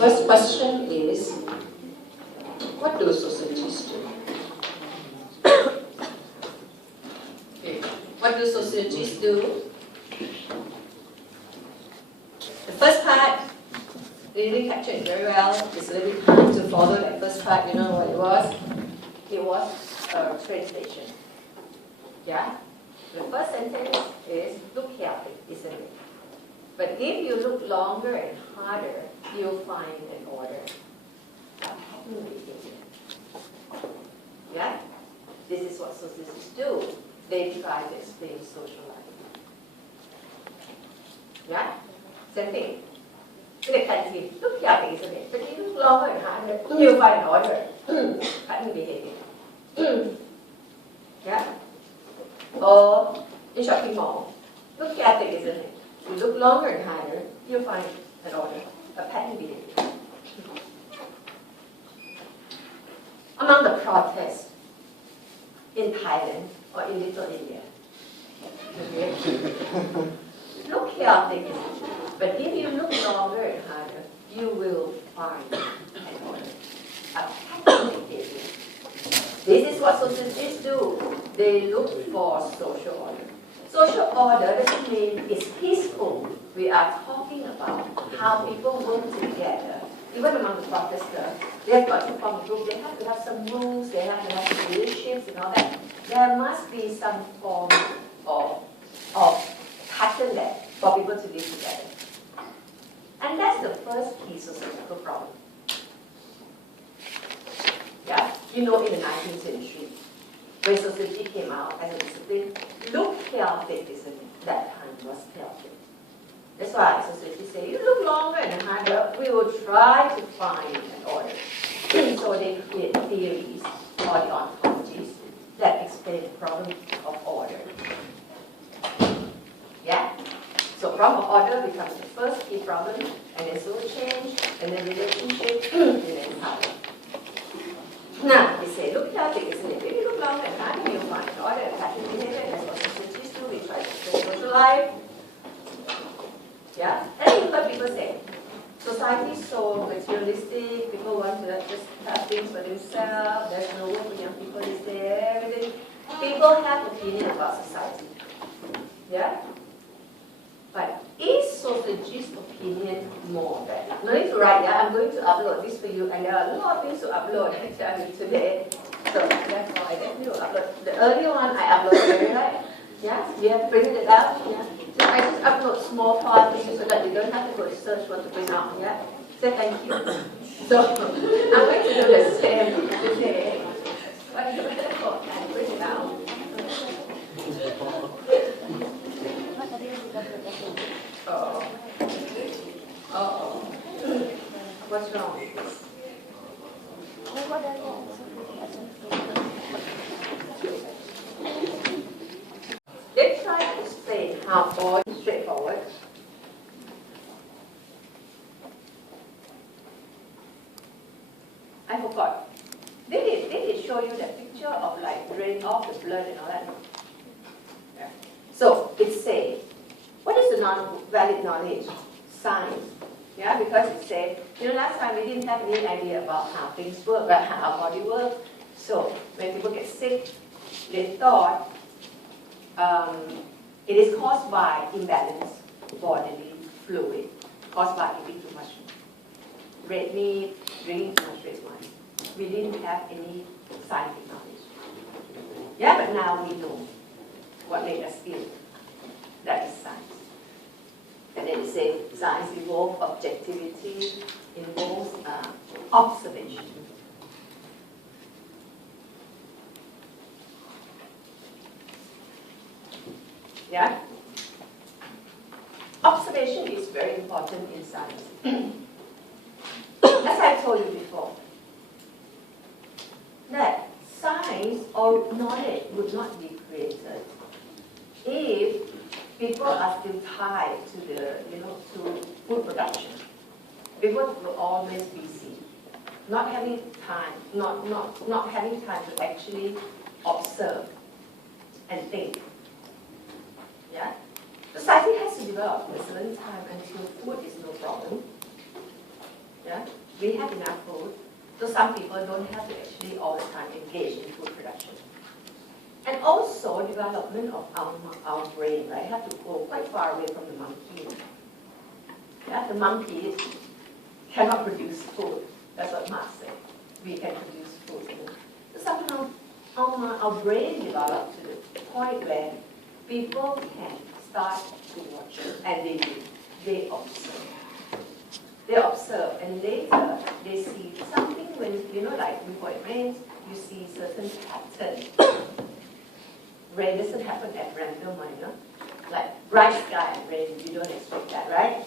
first question is, what do societies do? Okay. What do societies do? The first part, they didn't capture it very well. It's a little bit hard to follow that first part. You know what it was? It was a translation. Yeah? The first sentence is, look chaotic, isn't it? But if you look longer and harder, you'll find an order. A pattern behavior. Yeah? This is what societies do. They try to explain social life. Yeah? Same thing. In the canteen, look chaotic, isn't it? But if you look longer and harder, you'll find an order. Pattern behavior. Yeah? Or in shopping mall, look chaotic, isn't it? You look longer and harder, you'll find an order, a pattern behavior. Among the protests in Thailand or in Little India, okay? Look chaotic, isn't it? But if you look longer and harder, you will find an order, a pattern behavior. This is what societies do. They look for social order. Social order doesn't mean it's peaceful. We are talking about how people work together. Even among the protesters, they have got to form a group. They have to have some rules. They have to have some relationships and all that. There must be some form of pattern there for people to live together. And that's the first key sociological problem. Yeah, you know, in the 19th century, when society came out as a discipline, look chaotic, isn't it? That time was chaotic. That's why society say, you look longer and harder, we will try to find an order. So they create theories or the ontologies that explain the problem of order. Yeah? So problem of order becomes the first key problem, and then social change, and then relationship, and then power. Now, they say, look chaotic, isn't it? If you look longer and harder, you'll find order and pattern behavior. That's what societies do. We try to explain social life. Yeah? And you heard people say, society is so materialistic, people want to just have things for themselves, there's no work for young people these days, everything. People have opinion about society. Yeah? But is society's opinion more better? No need to write, yeah? I'm going to upload this for you, and there are a lot of things to upload I tell you today. So therefore, I definitely will upload. The earlier one I uploaded already, right? Yeah? You have printed it out? Yeah? So I just upload small parts so that you don't have to go to search what to print out, yeah? Say thank you. So I'm going to do the same today. What you better go and print it out. Oh. What's wrong? Let's try to explain how all is straightforward. I forgot. Did it show you that picture of like draining off the blood and all that? Yeah. So it says, what is the non-valid knowledge? Science. Yeah, because it said, last time we didn't have any idea about how things work, how our body works. So when people get sick, they thought it is caused by imbalance bodily fluid, caused by eating too much red meat, drinking too much red wine. We didn't have any scientific knowledge. Yeah, but now we know what made us ill. That is science. And then it says science involves objectivity, involves observation. Yeah? Observation is very important in science. As I told you before, that science or knowledge would not be created if people are still tied to to food production. People will always be busy, not having time, not having time to actually observe and think. Yeah? Society has to develop a certain time until food is no problem. Yeah? We have enough food, so some people don't have to actually all the time engage in food production. And also development of our brain, right? Have to go quite far away from the monkey. Yeah? The monkeys cannot produce food. That's what Marx said. We can produce food. So somehow our brain developed to the point where people can start to watch it, and they do. They observe. They observe, and later they see something when, like before it rains, you see certain patterns. Rain doesn't happen at random, like bright sky and rain, you don't expect that, right?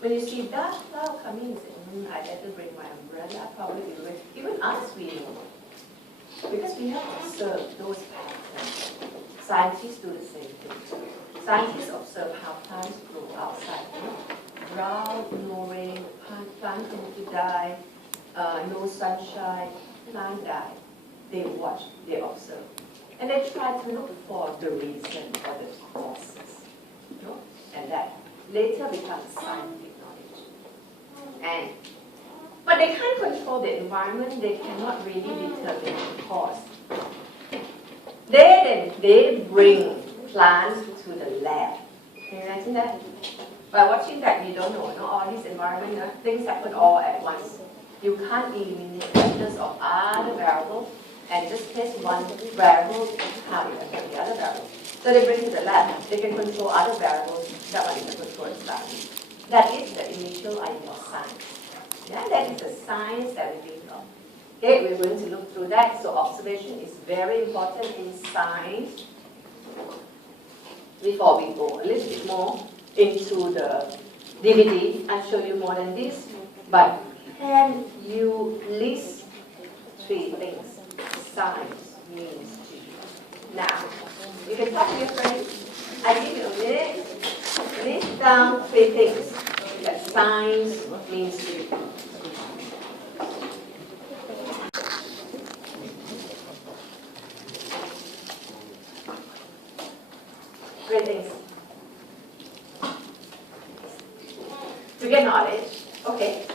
When you see dark cloud coming, you say, I better bring my umbrella, probably will rain. Even us, we know. Because we have observed those patterns. Scientists do the same thing. Scientists observe how plants grow outside. Drought, no rain, plant tend to die, no sunshine, plant die. They watch, they observe. And they try to look for the reason or the causes. And that later becomes scientific knowledge. But they can't control the environment, they cannot really determine the cause. They bring plants to the lab. Can you imagine that? By watching that, you don't know, all these environment, things happen all at once. You can't eliminate factors of other variables and just test one variable, how it affects the other variable. So they bring to the lab. They can control other variables that one is control itself. That is the initial idea of science. Yeah, that is the science that we think of. Okay, we're going to look through that. So observation is very important in science. Before we go a little bit more into the DVD, I'll show you more than this. But can you list 3 things science means to you? Now, you can talk to your friends. I give you a minute. List down 3 things that science means to you. Great things. To get knowledge. Okay.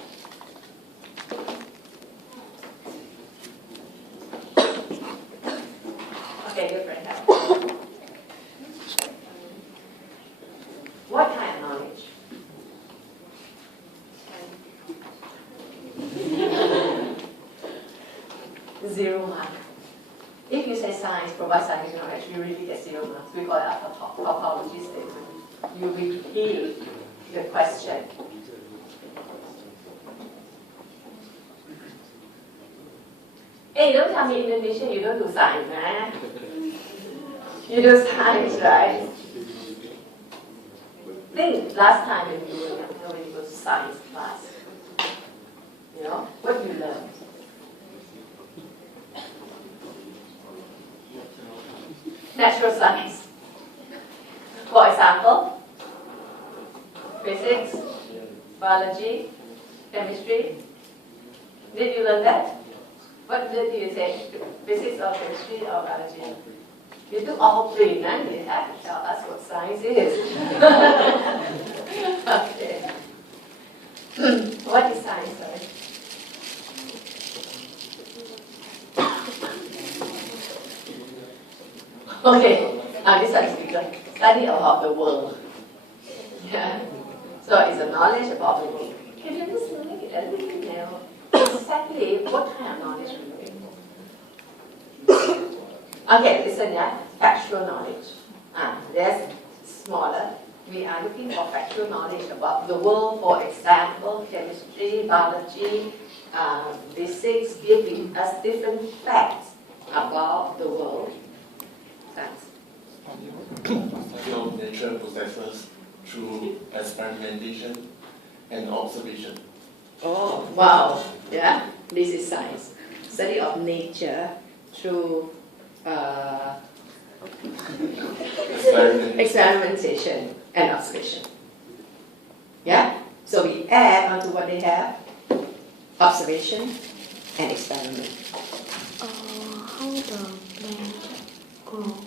Okay, good friend. What kind of knowledge? Zero mark. If you say science provides scientific knowledge, you really get 0 marks. We call it a tautology statement. You repeat the question. Hey, don't tell me Indonesia, you don't do science, man. You do science, right? Think last time when you were young, when you go to science class. What do you learn? Natural science. For example, physics, biology, chemistry. Did you learn that? What did you say? Physics or chemistry or biology? You took all 3, and you have to tell us what science is. Okay. What is science, sorry? Okay, this one is bigger. Study about the world. Yeah. So it's a knowledge about the world. Can you just make it a little narrow? Exactly what kind of knowledge are you looking for? Okay, listen, yeah. Factual knowledge. That's smaller. We are looking for factual knowledge about the world, for example, chemistry, biology, physics, giving us different facts about the world. Thanks. Study of natural processes through experimentation and observation. Oh, wow. Yeah, this is science. Study of nature through experimentation and observation. Yeah? So we add onto what they have, observation and experiment. How the plant grow?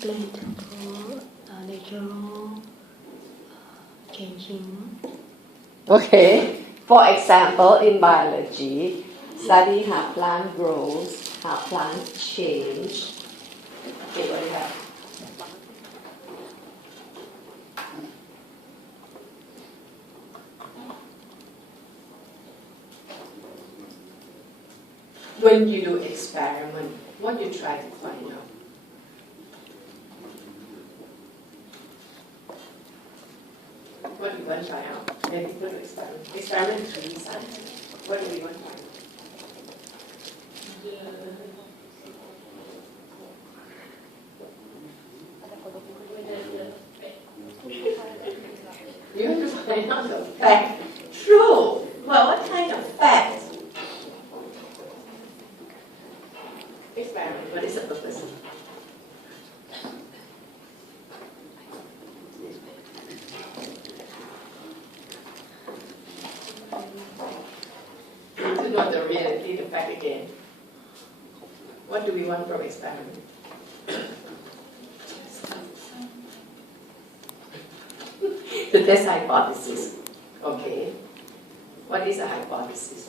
Plant grow natural changing. Okay. For example, in biology, study how plant grows, how plants change. Okay, what do you have? When you do experiment, what you try to find out? What do you want to find out? When you do experiment. Experiment is really science. What do you want to find out? You have to find out the fact. True. Well, what kind of fact? Experiment. What is the purpose? To know the reality, the fact again. What do we want from experiment? To test hypothesis. Okay. What is a hypothesis?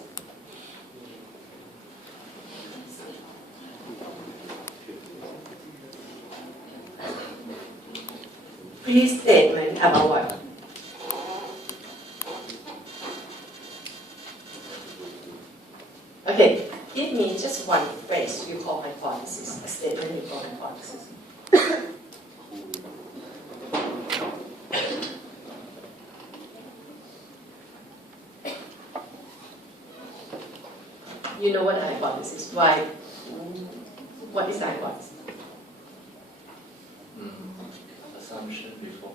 Pre-statement about what? Okay, give me just one phrase you call hypothesis, a statement you call hypothesis. You know what a hypothesis is? Why? What is a hypothesis? Assumption before,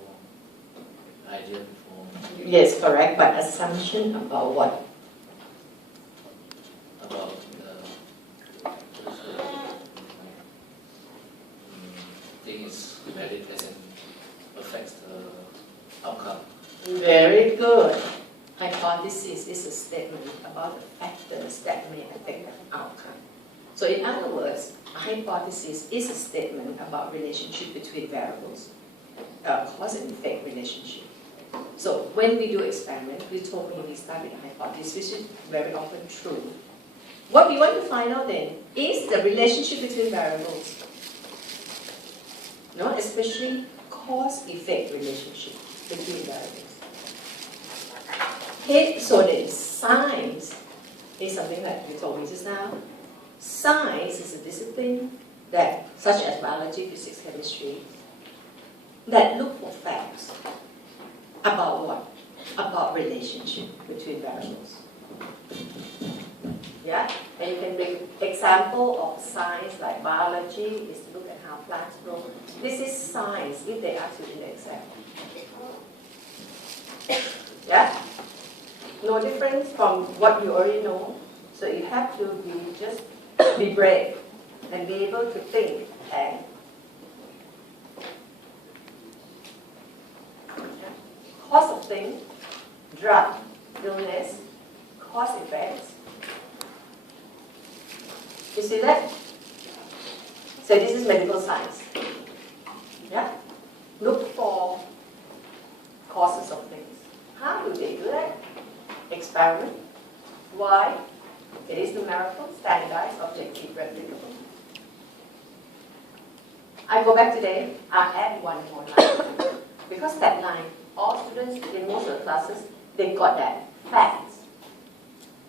idea before. Yes, correct, but assumption about what? About things valid as in affects the outcome. Very good. Hypothesis is a statement about the factors that may affect the outcome. So in other words, a hypothesis is a statement about relationship between variables, cause and effect relationship. So when we do experiment, we told me we start with a hypothesis, which is very often true. What we want to find out then is the relationship between variables. No, especially cause-effect relationship between variables. Okay, so then science is something that you told me just now. Science is a discipline that, such as biology, physics, chemistry, that look for facts about what? About relationship between variables. Yeah, and you can make example of science like biology is to look at how plants grow. This is science if they ask you in the exam. Yeah, no difference from what you already know. So you have to be brave and be able to think and cause of things, drug, illness, cause effects. You see that? So this is medical science. Yeah? Look for causes of things. How do they do that? Experiment. Why? It is numerical, standardized, objective, replicable. I go back today, I add one more line. Because that line, all students in most of the classes, they got that. Facts.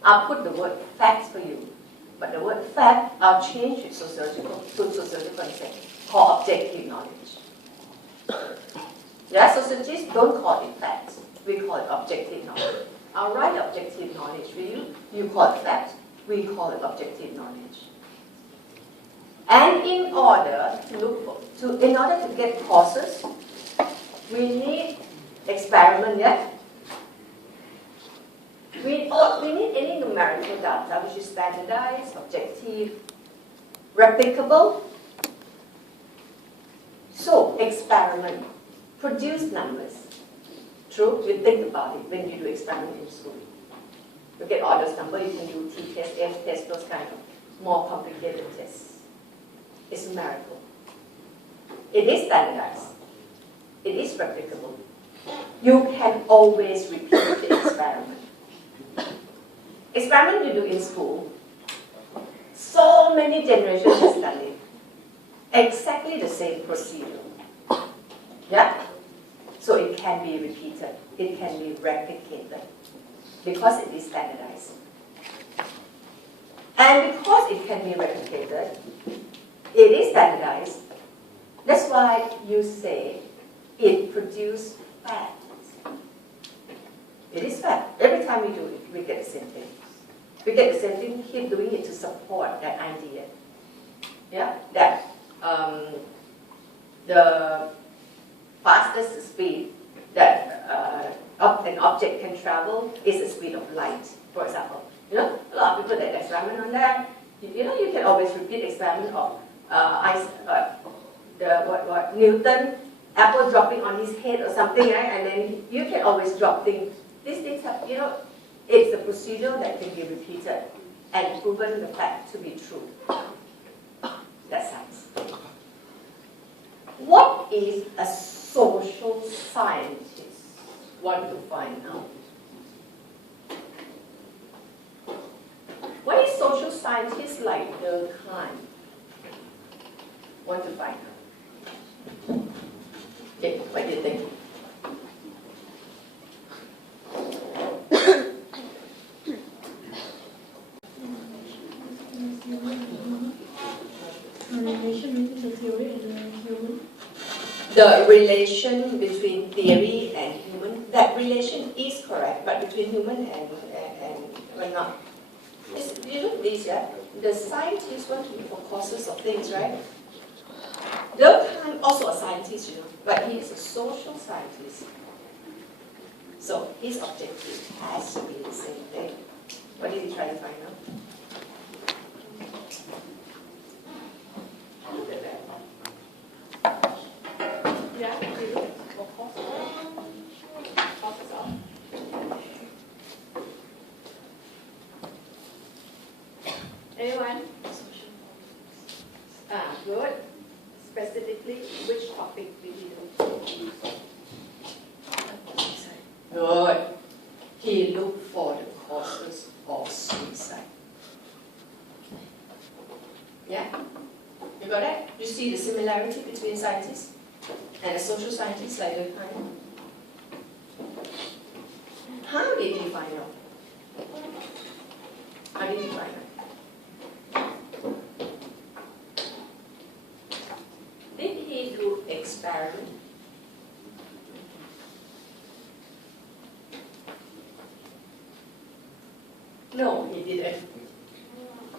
I'll put the word facts for you. But the word fact, I'll change it to sociological concept called objective knowledge. Yeah, sociologists don't call it facts. We call it objective knowledge. I'll write objective knowledge for you. You call it fact. We call it objective knowledge. And in order to get causes, we need experiment, yeah? We need any numerical data which is standardized, objective, replicable. So, experiment, produce numbers. True? You think about it when you do experiment in school. You get all those numbers, you can do t-test, f-test, those kind of more complicated tests. It's a miracle. It is standardized. It is replicable. You can always repeat the experiment. experiment you do in school, so many generations have done it. Exactly the same procedure. Yeah? So it can be repeated. It can be replicated because it is standardized. And because it can be replicated, it is standardized. That's why you say it produces fat. It is fat. Every time we do it, we get the same thing. We get the same thing, keep doing it to support that idea. Yeah? That the fastest speed that an object can travel is the speed of light, for example. You know, a lot of people that experiment on that. You know, you can always repeat experiment of Newton, apple dropping on his head or something, right? And then you can always drop things. These things have, you know, it's a procedure that can be repeated and proven the fact to be true. That's science. What is a social scientist want to find out? What is social scientists like the kind want to find out? Okay, what do you think? The relation between theory and human, that relation is correct, but between human and well, not. You look at this, yeah? The scientists want to look for causes of things, right? Durkheim also a scientist, you know, but he is a social scientist. So his objective has to be the same thing. What did he try to find out? Look at that. Yeah, you look for causes of. Anyone? Good. Specifically, which topic did he do? Good. He looked for the causes of suicide. Yeah? You got that? You see the similarity between scientists and a social scientist like Durkheim? How did he find out? How did he find out? Did he do experiment? No, he didn't.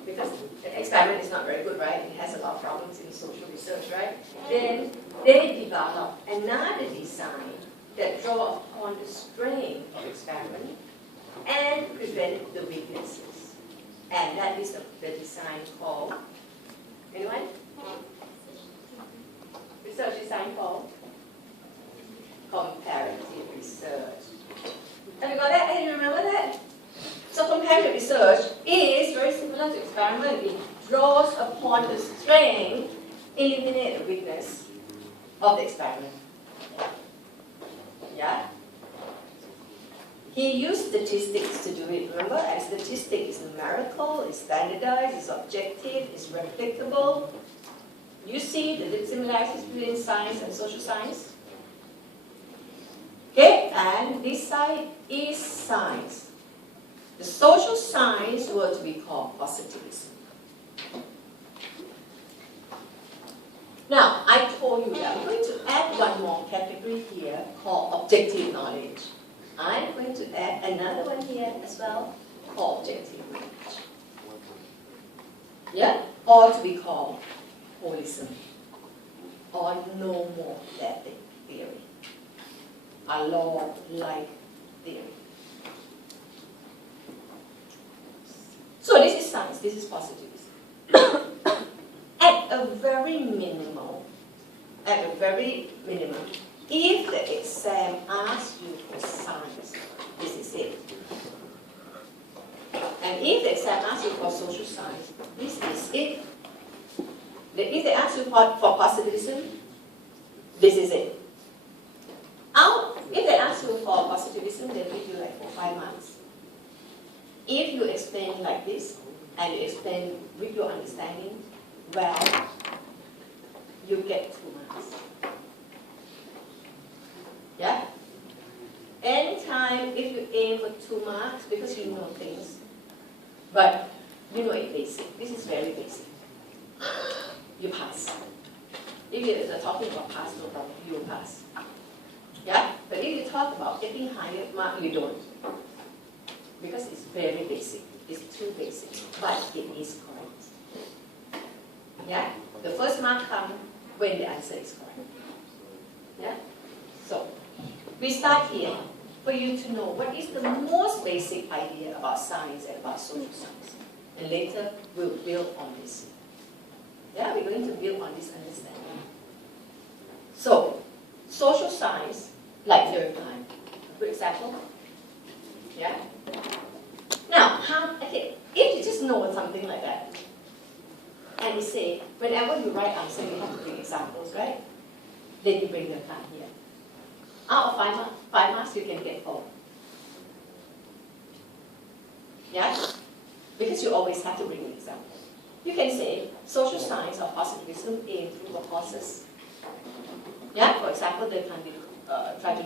Because the experiment is not very good, right? It has a lot of problems in social research, right? Then they developed another design that draws upon the strength of experiment and prevent the weaknesses. And that is the design called, anyone? Research design called comparative research. Have you got that? Have you remember that? So comparative research is very similar to experiment. It draws upon the strength, eliminate the weakness of the experiment. Yeah? He used statistics to do it, remember? And statistics is numerical, it's standardized, it's objective, it's replicable. You see the similarities between science and social science? Okay, and this side is science. The social science were to be called positivism. Now, I told you that I'm going to add one more category here called objective knowledge. I'm going to add another one here as well called objective knowledge. Yeah? Or to be called holism. Or no more ethic theory. A law-like theory. So this is science, this is positivism. At a very minimum, if the exam asks you for science, this is it. And if the exam asks you for social science, this is it. If they ask you for positivism, this is it. If they ask you for positivism, they give you like 4 or 5 months. if you explain like this, and you explain with your understanding, well, you get 2 marks. Yeah? Anytime if you aim for 2 marks, because you know things, but you know it basic. This is very basic. You pass. If you're talking about pass, no problem, you will pass. Yeah? But if you talk about getting higher mark, you don't. Because it's very basic. It's too basic. But it is correct. Yeah? The first mark comes when the answer is correct. Yeah? So, we start here for you to know what is the most basic idea about science and about social science. And later, we'll build on this. Yeah, we're going to build on this understanding. So, social science, like Durkheim, for example. Yeah? Now, okay, if you just know something like that, and you say, whenever you write answer, you have to bring examples, right? Then you bring them down here. Out of 5 marks, you can get 4. Yeah? Because you always have to bring an example. You can say, social science or positivism aim through the causes. Yeah? For example, they can try to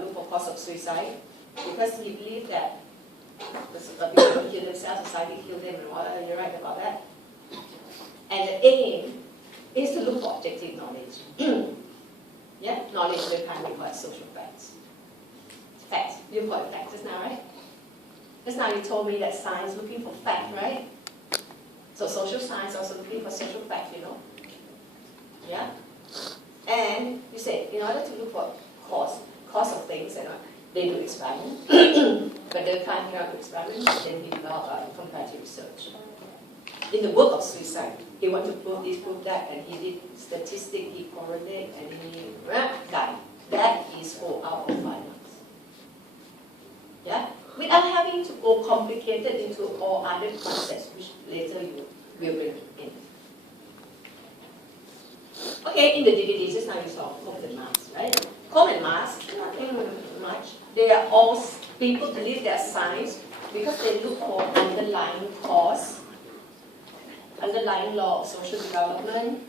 look for cause of suicide because he believed that people kill themselves, society kill them, and all that. You're right about that. And the aim is to look for objective knowledge. Yeah, knowledge will kind of require social facts. Facts. You call it facts just now, right? Just now you told me that science looking for fact, right? So social science also looking for social fact, you know. Yeah? And you say, in order to look for cause of things, and they do experiment, but they can't do experiment, then he developed comparative research. In the work of suicide, he wanted to prove this, prove that, and he did statistics, he correlated, and he died. That is 4 out of 5 marks. Yeah? Without having to go complicated into all other concepts, which later you will bring in. Okay, in the DVD, just now you saw Combe and Marx, right? Combe and Marx, nothing much. They are all, people believe they are science because they look for underlying cause, underlying law of social development.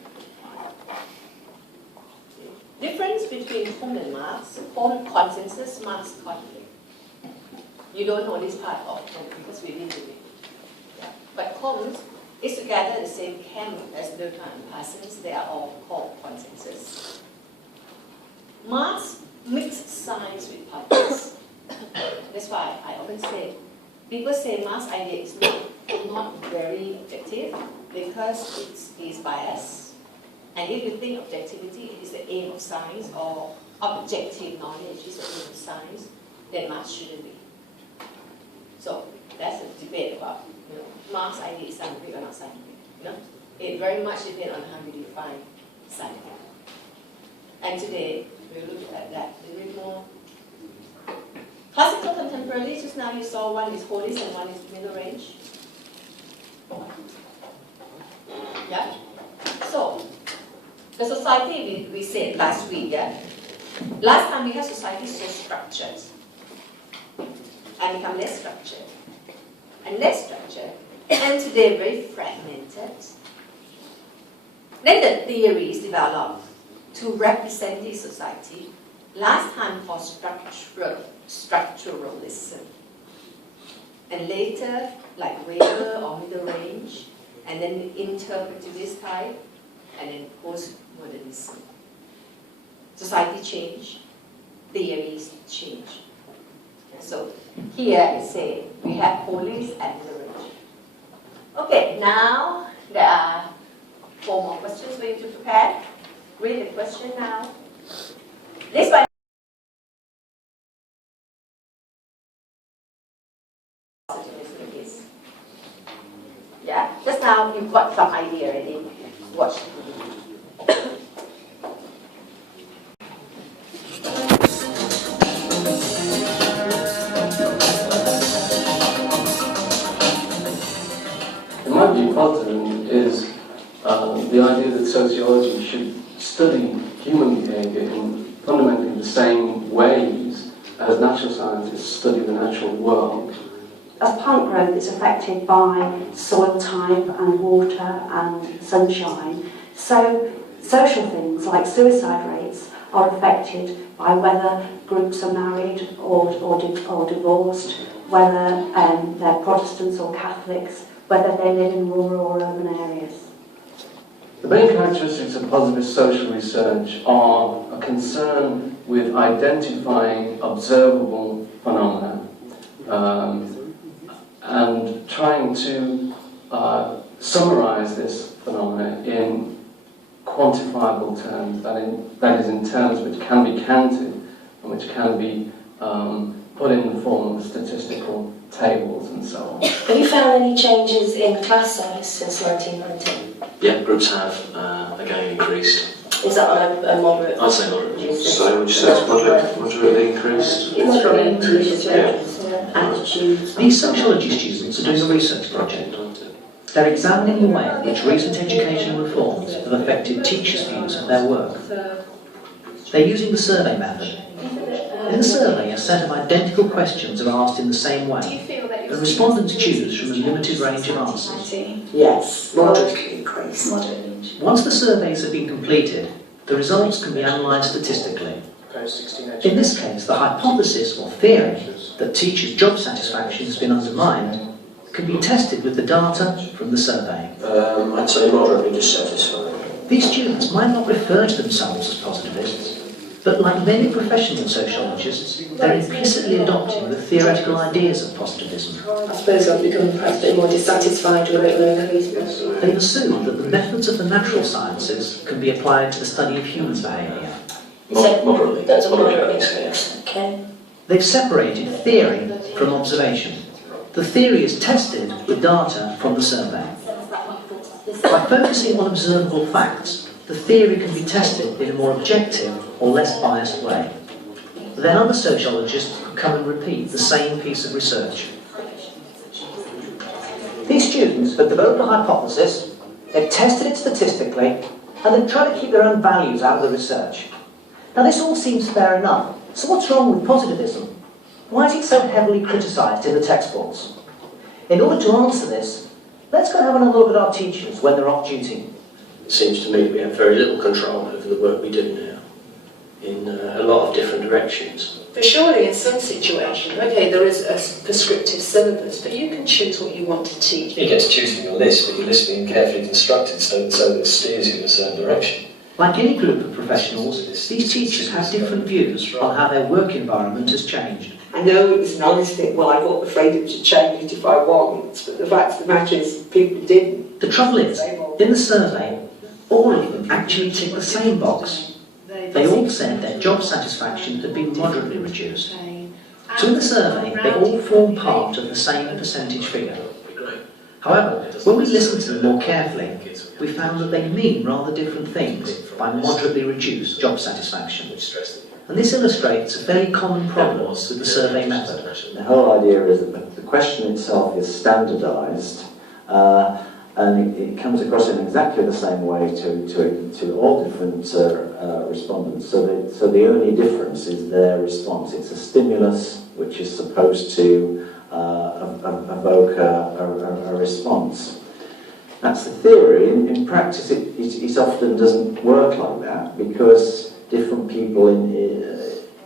Difference between Combe and Marx: Combe consensus, Marx conflict. You don't know this part of Combe because we didn't do it. Yeah. But Combe is together in the same camp as Durkheim and Parsons. They are all called consensus. Marx mixed science with politics. That's why I often say, people say Marx's idea is not very objective because it is biased. And if you think objectivity is the aim of science, or objective knowledge is the aim of science, then Marx shouldn't be. So that's a debate about, Marx's idea is scientific or not scientific. It very much depends on how you define scientific. And today we'll look at that a little bit more. Classical contemporary, just now you saw one is Hollis and one is middle range. Yeah? So, the society we said last week, yeah? Last time we had society so structured and become less structured and less structured, and today very fragmented. Then the theories developed to represent this society. Last time for structuralism, and later like Weber or middle range, and then interpretivist type, and then postmodernism. Society change, theories change. So here it says we have Hollis and middle range. Okay, now there are 4 more questions for you to prepare. Read the question now. This one is. Yeah, just now you've got some idea already. Watch. It might be important is the idea that sociology should study human behavior in fundamentally the same ways as natural scientists study the natural world. as plant growth is affected by soil type and water and sunshine, so social things like suicide rates are affected by whether groups are married or divorced, whether they're Protestants or Catholics, whether they live in rural or urban areas. The main characteristics of positivist social research are a concern with identifying observable phenomena and trying to summarize this phenomena in quantifiable terms, that is in terms which can be counted and which can be put in the form of statistical tables and so on. Have you found any changes in class size since 1990? Yeah, groups have again increased. Is that on a moderate? I'd say moderate. So would you say it's moderately increased? It's from attitudes. These sociology students are doing a research project. They're examining the way in which recent educational reforms have affected teachers' views of their work. They're using the survey method. In the survey, a set of identical questions are asked in the same way, and respondents choose from a limited range of answers. Yes, moderately increased. Once the surveys have been completed, the results can be analysed statistically. In this case, the hypothesis or theory that teachers' job satisfaction has been undermined can be tested with the data from the survey. I'd say moderately dissatisfied. These students might not refer to themselves as positivists, but like many professional sociologists, they're implicitly adopting the theoretical ideas of positivism. I suppose I've become perhaps a bit more dissatisfied with it than They've assumed that the methods of the natural sciences can be applied to the study of human behaviour. Moderately. That's a moderate Moderately, increase. Okay. They've separated theory from observation. The theory is tested with data from the survey. By focusing on observable facts, the theory can be tested in a more objective or less biased way. Then other sociologists could come and repeat the same piece of research. These students have developed a hypothesis, they've tested it statistically, and they've tried to keep their own values out of the research. Now this all seems fair enough, so what's wrong with positivism? Why is it so heavily criticised in the textbooks? In order to answer this, let's go and have another look at our teachers when they're off duty. It seems to me that we have very little control over the work we do now, in a lot of different directions. But surely in some situations, okay, there is a prescriptive syllabus, but you can choose what you want to teach. You get to choose from your list, but your list being carefully constructed so that it steers you in a certain direction. Like any group of professionals, these teachers have different views on how their work environment has changed. I know it was an honest thing, well, I've got the freedom to change it if I want, but the fact of the matter is people didn't. The trouble is, in the survey, all of them actually tick the same box. They all said their job satisfaction had been moderately reduced. So in the survey, they all form part of the same percentage figure. However, when we listened to them more carefully, we found that they mean rather different things by moderately reduced job satisfaction. And this illustrates a very common problem with the survey method. The whole idea is that the question itself is standardised, and it comes across in exactly the same way to all different respondents. So the only difference is their response. It's a stimulus which is supposed to evoke a response. That's the theory. In practice, it often doesn't work like that because different people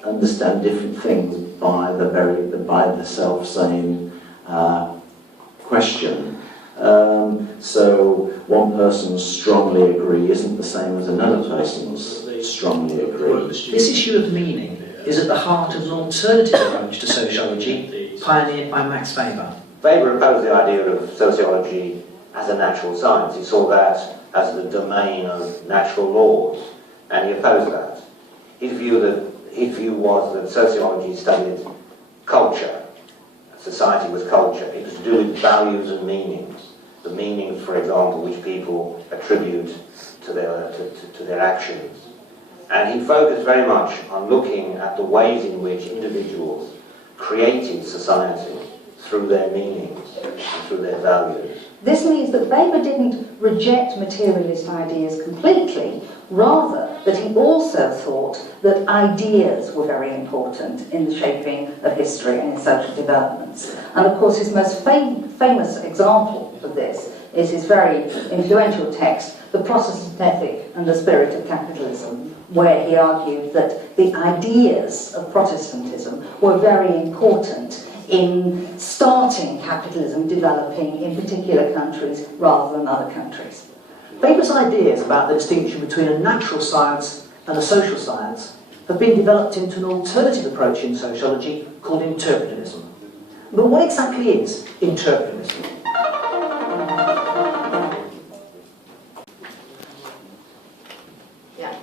understand different things by the self-same question. So one person's strongly agree isn't the same as another person's strongly agree. This issue of meaning is at the heart of an alternative approach to sociology pioneered by Max Weber. Weber opposed the idea of sociology as a natural science. He saw that as the domain of natural laws, and he opposed that. His view was that sociology studied culture. Society was culture. It was to do with values and meanings. The meanings, for example, which people attribute to their actions. And he focused very much on looking at the ways in which individuals created society through their meanings and through their values. This means that Weber didn't reject materialist ideas completely, rather but he also thought that ideas were very important in the shaping of history and in social developments. And of course, his most famous example of this is his very influential text, The Protestant Ethic and the Spirit of Capitalism, where he argued that the ideas of Protestantism were very important in starting capitalism developing in particular countries rather than other countries. Weber's ideas about the distinction between a natural science and a social science have been developed into an alternative approach in sociology called interpretivism. But what exactly is interpretivism? Yeah.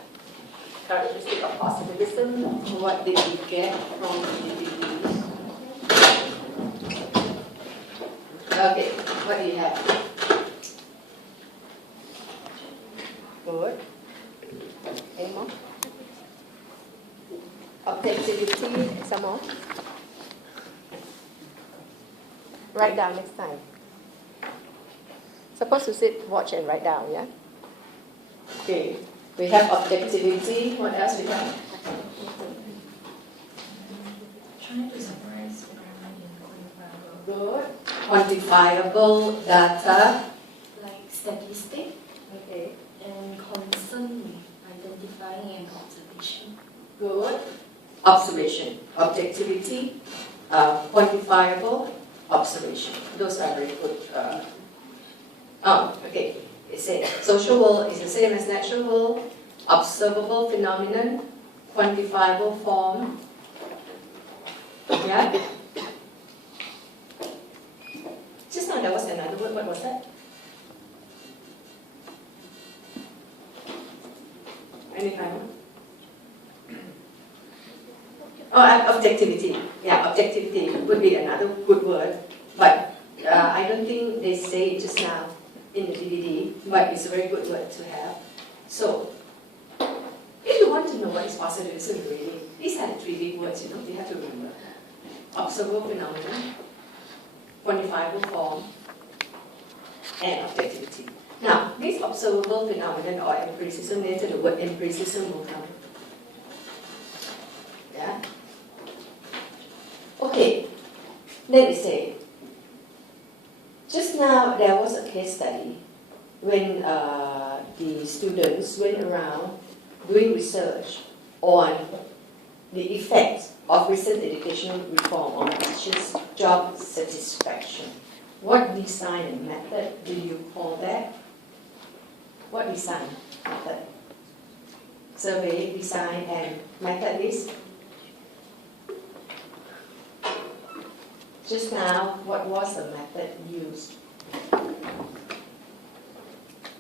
Characteristic of positivism. What did we get from the reviews? Okay, what do you have? Good. Any more? Objectivity, some more? Write down next time. Supposed to sit, watch and write down, yeah? Okay. We have objectivity. What else we have? Trying to summarize quantifiable. Good. Quantifiable data. Like statistic. Okay. And constantly identifying an observation. Good. Observation. Objectivity. Quantifiable. Observation. Those are very good. Okay. It says social world is the same as natural world. Observable phenomenon. Quantifiable form. Yeah? Just now there was another word. What was that? Any time? Oh, objectivity. Yeah, objectivity would be another good word. But I don't think they say it just now in the DVD, but it's a very good word to have. So, if you want to know what is positivism really, these are the 3 big words, you have to remember. Observable phenomenon, quantifiable form, and objectivity. Now, this observable phenomenon or empiricism, later the word empiricism will come. Yeah? Okay, let me say, just now there was a case study when the students went around doing research on the effects of recent educational reform on teachers' job satisfaction. What design and method do you call that? What design method? Survey, design, and method is? Just now, what was the method used?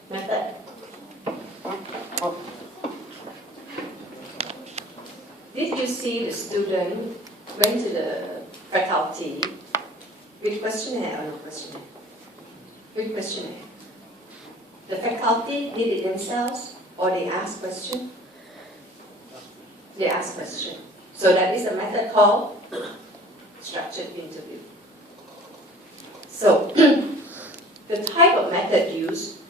Method. Did you see the student went to the faculty with questionnaire or no questionnaire? With questionnaire. The faculty did it themselves or they asked question? They asked question. So that is a method called structured interview. So the type of method used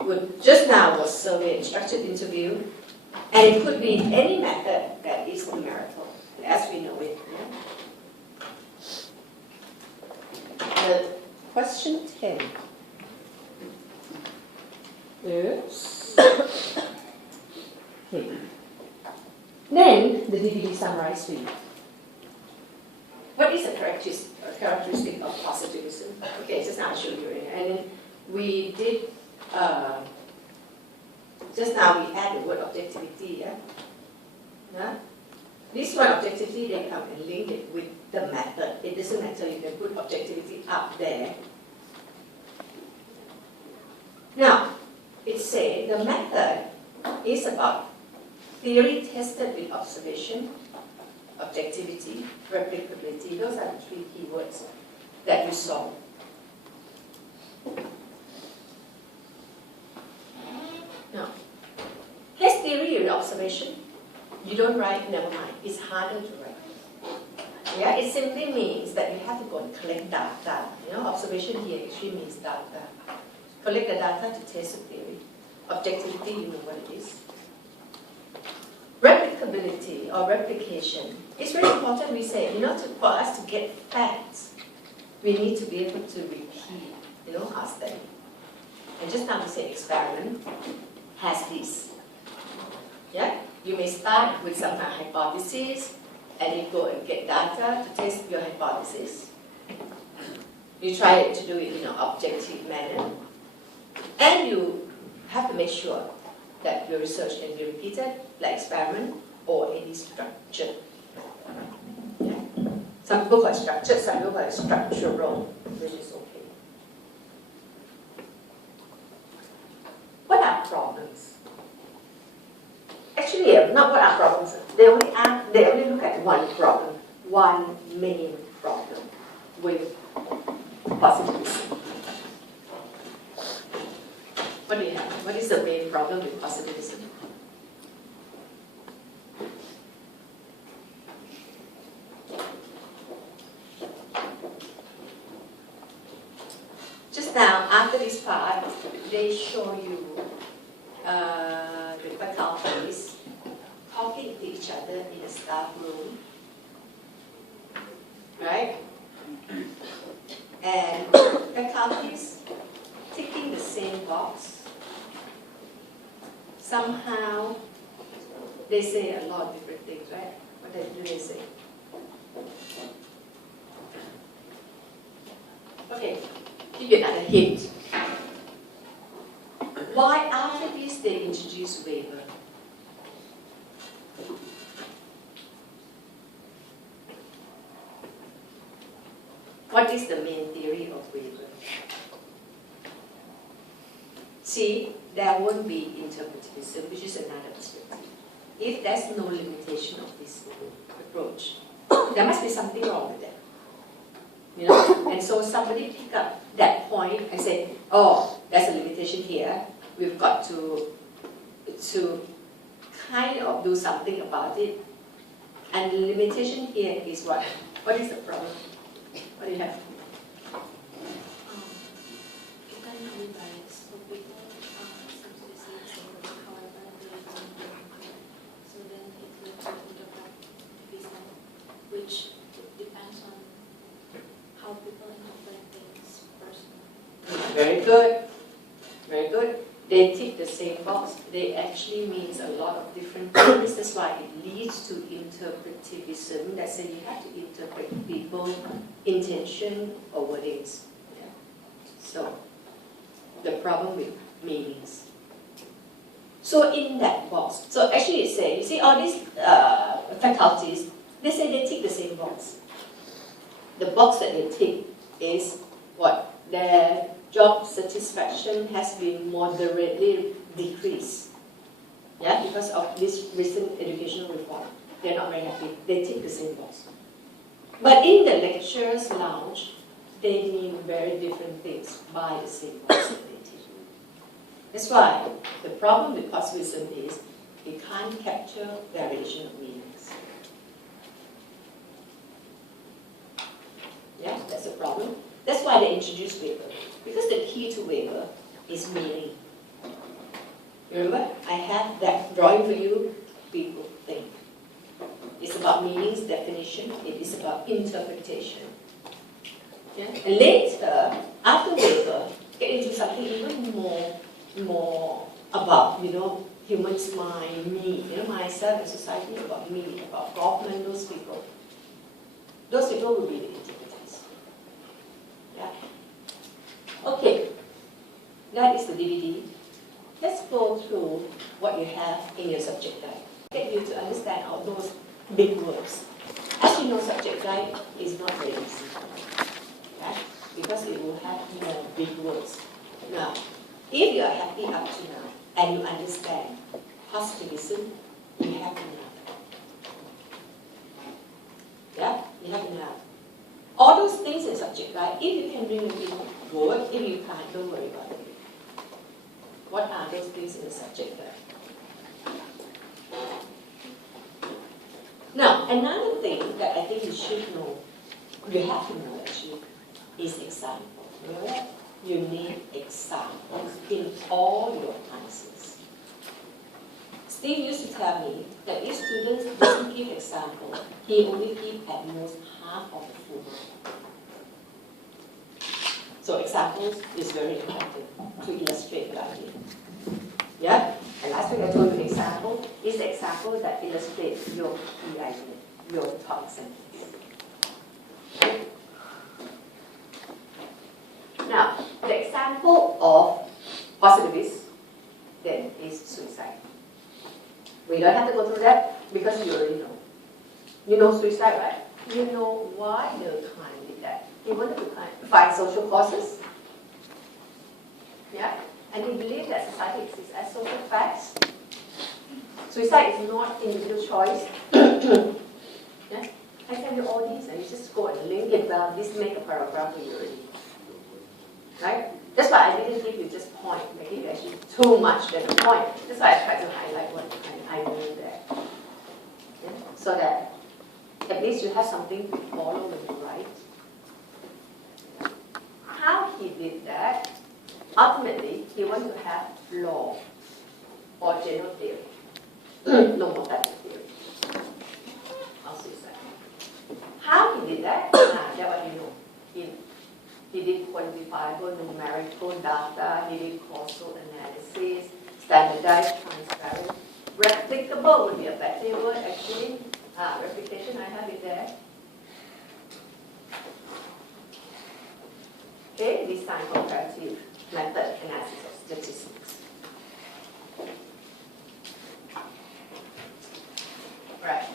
would just now was survey and structured interview, and it could be any method that is numerical, as we know it. Yeah? The question 10 is okay. Then the DVD summarized for you. What is a characteristic of positivism? Okay, just now I showed you, and then we did. Just now we had the word objectivity, yeah? Yeah? This one, objectivity, they come and link it with the method. It doesn't matter, you can put objectivity up there. Now, it says the method is about theory tested with observation, objectivity, replicability. Those are the 3 key words that you saw. Now, has theory with observation? You don't write, never mind. It's harder to write. Yeah, it simply means that you have to go and collect data. Observation here actually means data. Collect the data to test the theory. Objectivity, you know what it is. repeatability or replication, it's very important we say, for us to get facts, we need to be able to repeat, our study. And just now we say experiment has this. Yeah? You may start with some hypothesis, and you go and get data to test your hypothesis. You try to do it in an objective manner. And you have to make sure that your research can be repeated, like experiment, or it is structured. Yeah? Some people call it structured, some people call it structural, which is okay. What are problems? Actually, not what are problems. They only look at one problem, one main problem with positivism. What do you have? What is the main problem with positivism? Just now, after this part, they show you the faculties talking to each other in a staff room, right? And faculties ticking the same box. Somehow, they say a lot of different things, right? What do they say? Okay, give you another hint. Why after this they introduce Weber? What is the main theory of Weber? See, there won't be interpretivism, which is another perspective. If there's no limitation of this approach, there must be something wrong with that. And so somebody pick up that point and say, oh, there's a limitation here. We've got to kind of do something about it. And the limitation here is what? What is the problem? What do you have? It can be biased for people, some species, however, they don't do. So then it will interpret wisdom, which depends on how people interpret things personally. Very good. Very good. They tick the same box. They actually means a lot of different things. That's why it leads to interpretivism. That says you have to interpret people's intention or wordings. Yeah. So, the problem with meanings. So in that box, so actually it says, you see all these faculties, they say they tick the same box. The box that they tick is what? Their job satisfaction has been moderately decreased. Yeah, because of this recent educational reform. They're not very happy. They tick the same box. But in the lecturers' lounge, they mean very different things by the same box that they tick. That's why the problem with positivism is it can't capture variation of meanings. Yeah, that's a problem. That's why they introduced Weber. Because the key to Weber is meaning. Remember, I have that drawing for you, people think. It's about meanings, definition, it is about interpretation. Yeah? And later, after Weber, get into something even more about, humans' mind, me, myself and society, about me, about government, those people. Those people will be the interpreters. Yeah? Okay, that is the DVD. Let's go through what you have in your subject guide. Get you to understand all those big words. As you know, subject guide is not very easy, right? Because it will have more big words. Now, if you are happy up to now and you understand positivism, you have enough. Yeah, you have enough. All those things in subject guide, if you can bring a big word, if you can't, don't worry about it. What are those things in the subject guide? Now, another thing that I think you should know, you have to know actually, is example. Remember? You need examples in all your answers. Steve used to tell me that if students doesn't give example, he only give at most half of the full mark. So examples is very important to illustrate the idea. Yeah? And last week I told you example is the example that illustrates your key idea, your topic sentence. Okay? Now, the example of positivist then is suicide. We don't have to go through that because you already know. You know suicide, right? You know why Durkheim did that. He wanted to find social causes. Yeah? And he believed that society exists as social facts. Suicide is not individual choice. Yeah? I tell you all these and you just go and link it well. This make a paragraph for you already. Right? That's why I didn't give you just point. I gave you actually too much than a point. That's why I tried to highlight what I knew there. Yeah? So that at least you have something to follow when you write. How he did that, ultimately, he wanted to have law or general theory. No more type of theory. I'll see that. How he did that? That's what you know. He did quantifiable numerical data, he did causal analysis, standardized, transparent. Replicable would be a better word actually. Replication, I have it there. Okay, design comparative method analysis of statistics. Right.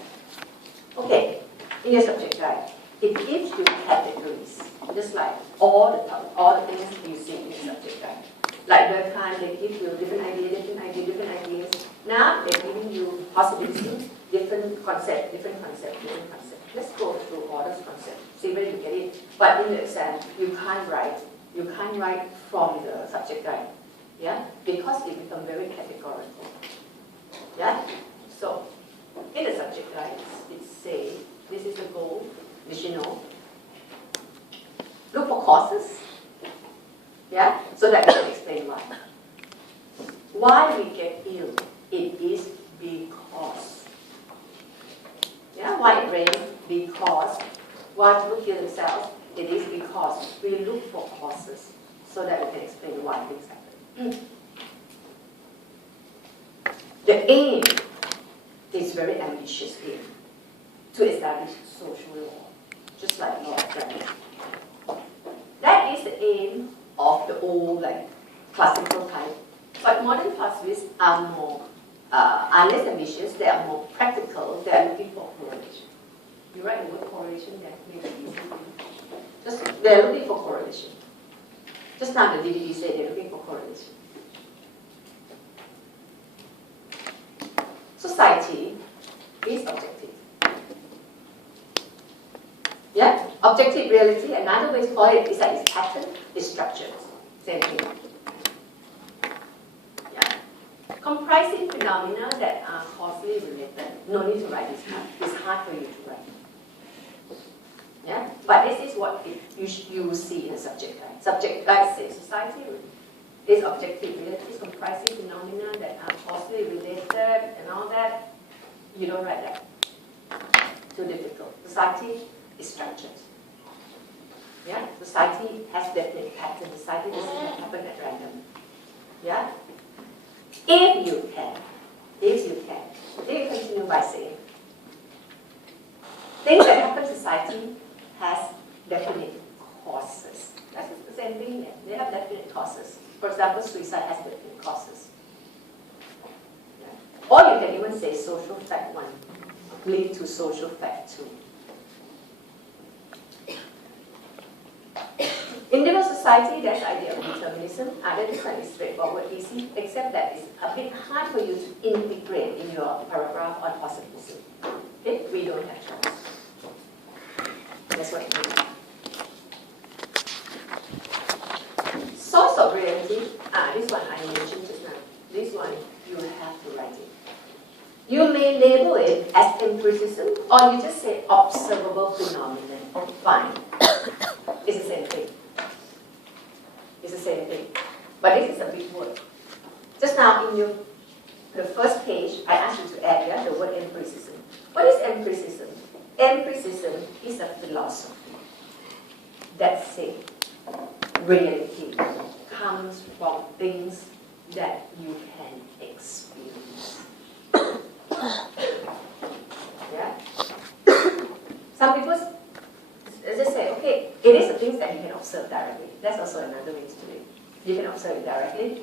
Okay, in your subject guide, it gives you categories, just like all the things you see in the subject guide. Like Durkheim, they give you different ideas. Now they're giving you possibilities, different concept. Let's go through all those concepts, see where you get it. But in the exam, you can't write from the subject guide, yeah, because it becomes very categorical, yeah. So in the subject guide, it says this is the goal. Did you know? Look for causes, yeah, so that we can explain why. Why we get ill? It is because. Yeah, why it rains? Because. Why people kill themselves? It is because we look for causes so that we can explain why things happen. The aim is very ambitious aim to establish social law, just like law of gravity. That is the aim of the old, like, classical type. But modern philosophies are less ambitious, they are more practical, they are looking for correlation. You write the word correlation, that makes it easy. Just, they're looking for correlation. Just now the DVD said they're looking for correlation. Society is objective. Yeah? Objective reality, another way to call it is that it's pattern, it's structured. Same thing. Yeah? Comprising phenomena that are causally related. No need to write this part. It's hard for you to write. Yeah? But this is what you will see in a subject guide. Subject guide says society is objective reality, is comprising phenomena that are causally related and all that. You don't write that. Too difficult. Society is structured. Yeah? Society has definite pattern. Society doesn't happen at random. Yeah? If you continue by saying, things that happen in society has definite causes. That's the same thing. They have definite causes. For example, suicide has definite causes. Yeah. Or you can even say social fact 1 lead to social fact 2. In civil society, there's the idea of determinism. This one is straightforward, easy, except that it's a bit hard for you to integrate in your paragraph on positivism. Okay? We don't have choice. That's what it means. Source of reality, this one I mentioned just now. This one, you have to write it. You may label it as empiricism, or you just say observable phenomenon. Fine. It's the same thing. It's the same thing. But this is a big word. Just now in your the first page, I asked you to add the word empiricism. What is empiricism? Empiricism is a philosophy that says reality comes from things that you can experience. Yeah? Some people just say, okay, it is the things that you can observe directly. That's also another way to do it. You can observe it directly.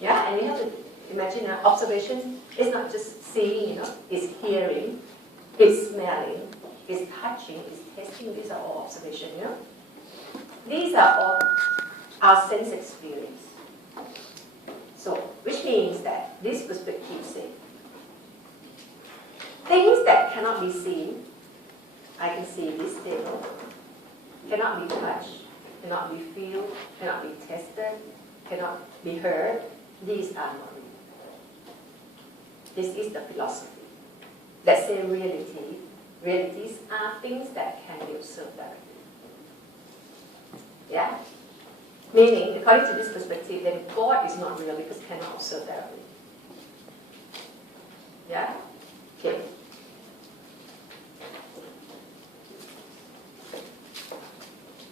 Yeah, and you have to imagine observation is not just seeing, it's hearing, it's smelling, it's touching, it's tasting. These are all observation, These are all our sense experience. So, which means that this perspective says, things that cannot be seen, I can see this table, cannot be touched, cannot be felt, cannot be tested, cannot be heard. These are not real. This is the philosophy. Let's say reality. Realities are things that can be observed directly. Yeah? Meaning, according to this perspective, then God is not real because cannot observe directly. Yeah? Okay.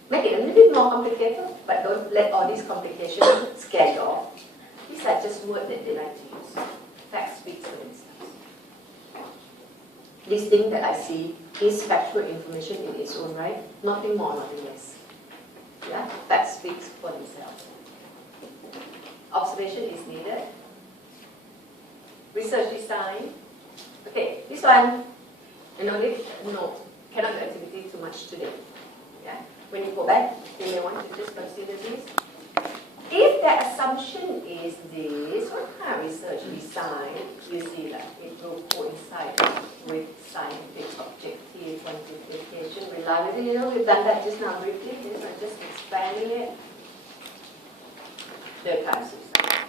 Make it a little bit more complicated, but don't let all these complications scare you off. These are just words that they like to use. Facts speak for themselves. This thing that I see is factual information in its own right, nothing more, nothing less. Yeah? Facts speaks for themselves. Observation is needed. Research design. Okay, this one, cannot do activity too much today. Yeah? When you go back, you may want to just consider this. If the assumption is this, what kind of research design, you see that it will coincide with scientific objective, quantification, reliability. We've done that just now briefly. This one just expanding it. Third kind of suicide.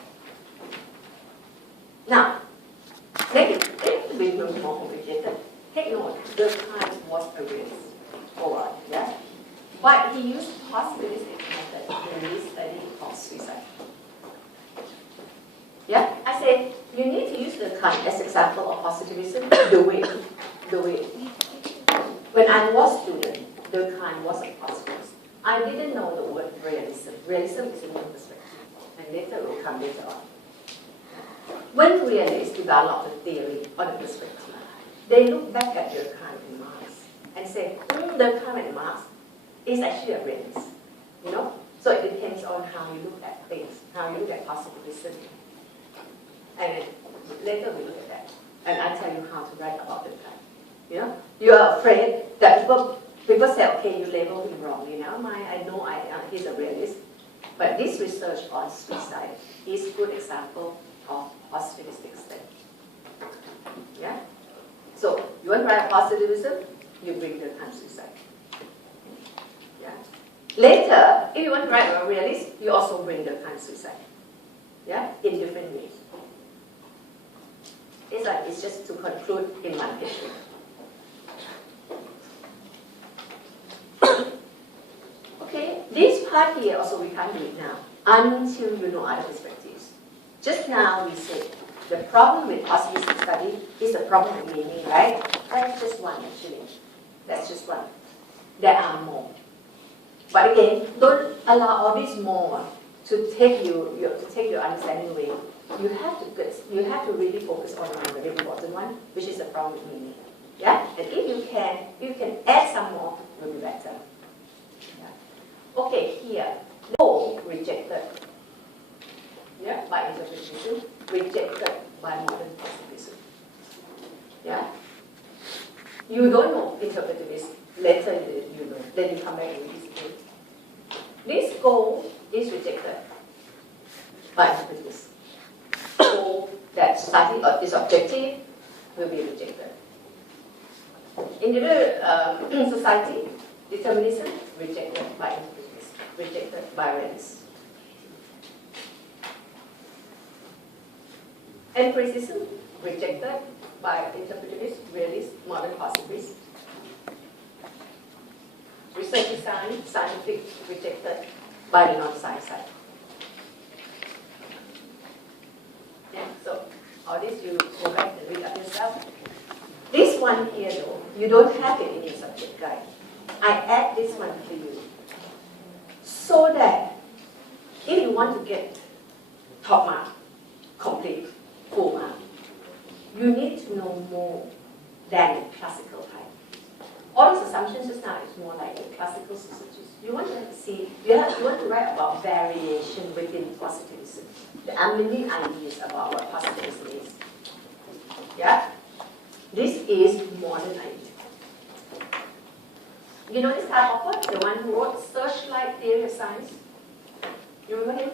Now, make it a bit more complicated. Take note, third kind was a risk. Alright, yeah? But he used positivistic method in this study of suicide. Yeah, I said you need to use the kind as example of positivism. The way. When I was student, the kind was a positivist. I didn't know the word realism. Realism is a new perspective, and later it will come later on. When realists develop the theory or the perspective, they look back at Durkheim and Marx and say, Durkheim and Marx is actually a realist, So it depends on how you look at things, how you look at positivism. And later we look at that. And I tell you how to write about Durkheim. You are afraid that people say, okay, you label him wrong, I know he's a realist. But this research on suicide is a good example of positivistic study. Yeah? So, you want to write positivism, you bring Durkheim suicide. Yeah. Later, if you want to write a realist, you also bring Durkheim suicide. Yeah, in different ways. It's just to conclude in one picture. Okay, this part here also we can't do it now until you know other perspectives. Just now we said the problem with positivistic study is the problem with meaning, right? That's just one actually. That's just one. There are more. But again, don't allow all these more to take your understanding away. You have to really focus on one very important one, which is the problem with meaning. Yeah? And if you can add some more, it will be better. Yeah. Okay, here. No rejected. Yeah, by interpretation, rejected by modern positivism. Yeah? You don't know interpretivism. Later you know. Then you come back and this thing. This goal is rejected by interpretivism. So that society is objective will be rejected. Individual society, determinism, rejected by interpretivism, rejected by realists. Empiricism, rejected by interpretativists, realists, modern positivists. Research design, scientific, rejected by the non-science side. Yeah, so one here though, you don't have it in your subject guide. I add this one for you. So that if you want to get top mark, complete, full mark, you need to know more than classical type. All these assumptions just now is more like the classical societies. You want to see, you want to write about variation within positivism. There are many ideas about what positivism is. Yeah? This is modern idea. You know this Karl Popper, the one who wrote Searchlight Theory of Science? You remember him?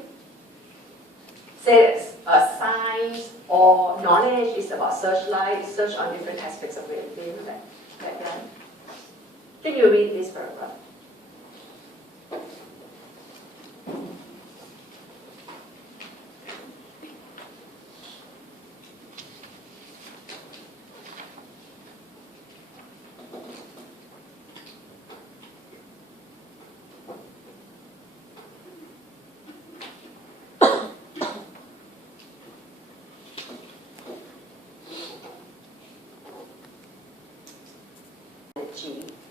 Says science or knowledge is about searchlight, search on different aspects of reality. You know that guy? Can you read this paragraph?